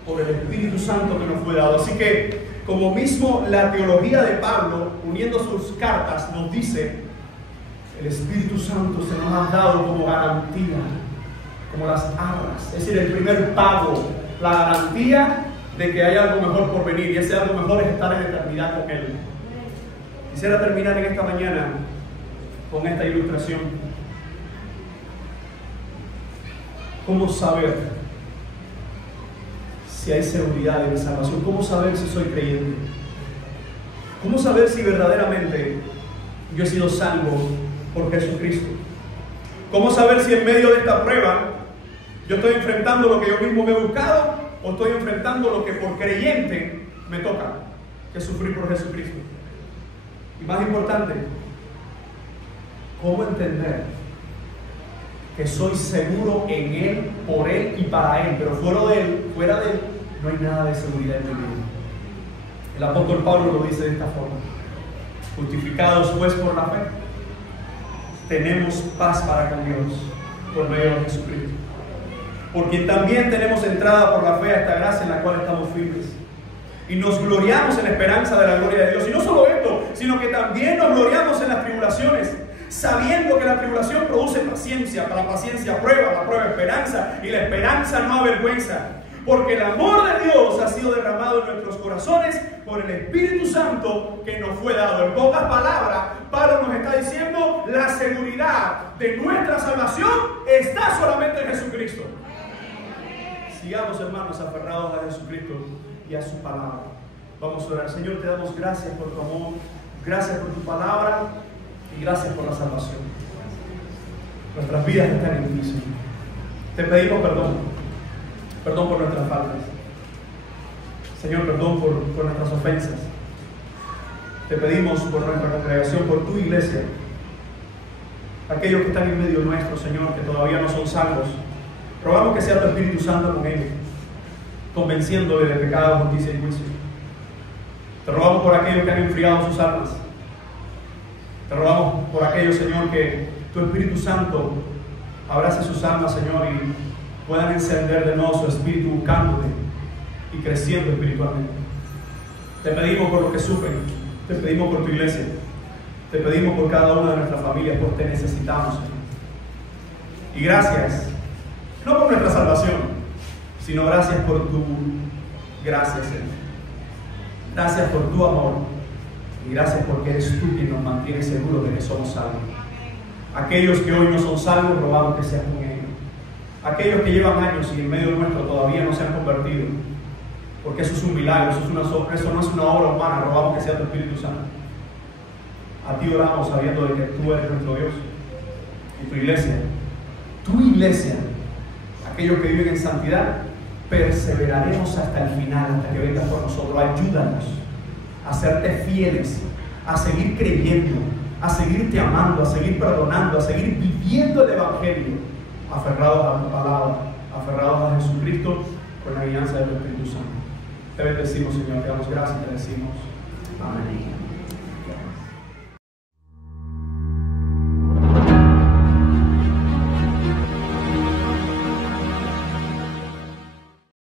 por el Espíritu Santo que nos fue dado. Así que, como mismo la teología de Pablo, uniendo sus cartas, nos dice, el Espíritu Santo se nos ha dado como garantía, como las arras, es decir, el primer pago, la garantía de que hay algo mejor por venir, y ese algo mejor es estar en eternidad con Él. Quisiera terminar en esta mañana con esta ilustración. ¿Cómo saber si hay seguridad en mi salvación? ¿Cómo saber si soy creyente? ¿Cómo saber si verdaderamente yo he sido salvo por Jesucristo? ¿Cómo saber si en medio de esta prueba yo estoy enfrentando lo que yo mismo me he buscado o estoy enfrentando lo que por creyente me toca, que es sufrir por Jesucristo? Y más importante, ¿cómo entender que soy seguro en Él, por Él y para Él, pero fuera de Él no hay nada de seguridad en mi vida? El apóstol Pablo lo dice de esta forma: justificados pues por la fe, tenemos paz para con Dios por medio de Jesucristo, por quien también tenemos entrada por la fe a esta gracia en la cual estamos firmes, y nos gloriamos en la esperanza de la gloria de Dios. Y no solo esto, sino que también nos gloriamos en las tribulaciones, sabiendo que la tribulación produce paciencia, para la paciencia prueba, la prueba esperanza, y la esperanza no avergüenza, porque el amor de Dios ha sido derramado en nuestros corazones por el Espíritu Santo que nos fue dado. En pocas palabras, Pablo nos está diciendo: la seguridad de nuestra salvación está solamente en Jesucristo. Sigamos, hermanos, aferrados a Jesucristo y a su palabra. Vamos a orar. Señor, te damos gracias por tu amor, gracias por tu palabra y gracias por la salvación. Nuestras vidas están en ti, Señor. Te pedimos perdón por nuestras faltas. Señor, perdón por nuestras ofensas. Te pedimos por nuestra congregación, por tu iglesia, aquellos que están en medio nuestro, Señor, que todavía no son salvos. Rogamos que sea tu Espíritu Santo con ellos, convenciéndoles de pecado, justicia y juicio. Te rogamos por aquellos que han enfriado sus almas. Te rogamos por aquellos, Señor, que tu Espíritu Santo abrace sus almas, Señor, y puedan encender de nuevo su espíritu buscándote y creciendo espiritualmente. Te pedimos por los que sufren, te pedimos por tu iglesia, te pedimos por cada una de nuestras familias, porque te necesitamos, Señor. Y gracias, no por nuestra salvación, sino gracias por tu gracia, Señor. Gracias por tu amor y gracias porque eres tú quien nos mantiene seguros de que somos salvos. Aquellos que hoy no son salvos, rogamos que seas con ellos. Aquellos que llevan años y en medio nuestro todavía no se han convertido, porque eso es un milagro, eso no es una obra humana. Rogamos que sea tu Espíritu Santo. A ti oramos sabiendo de que tú eres nuestro Dios y tu iglesia, aquellos que viven en santidad, perseveraremos hasta el final, hasta que vengas por nosotros. Ayúdanos a serte fieles, a seguir creyendo, a seguirte amando, a seguir perdonando, a seguir viviendo el Evangelio, aferrados a tu palabra, aferrados a Jesucristo, con la guianza del Espíritu Santo. Te bendecimos, Señor, te damos gracias y te decimos amén.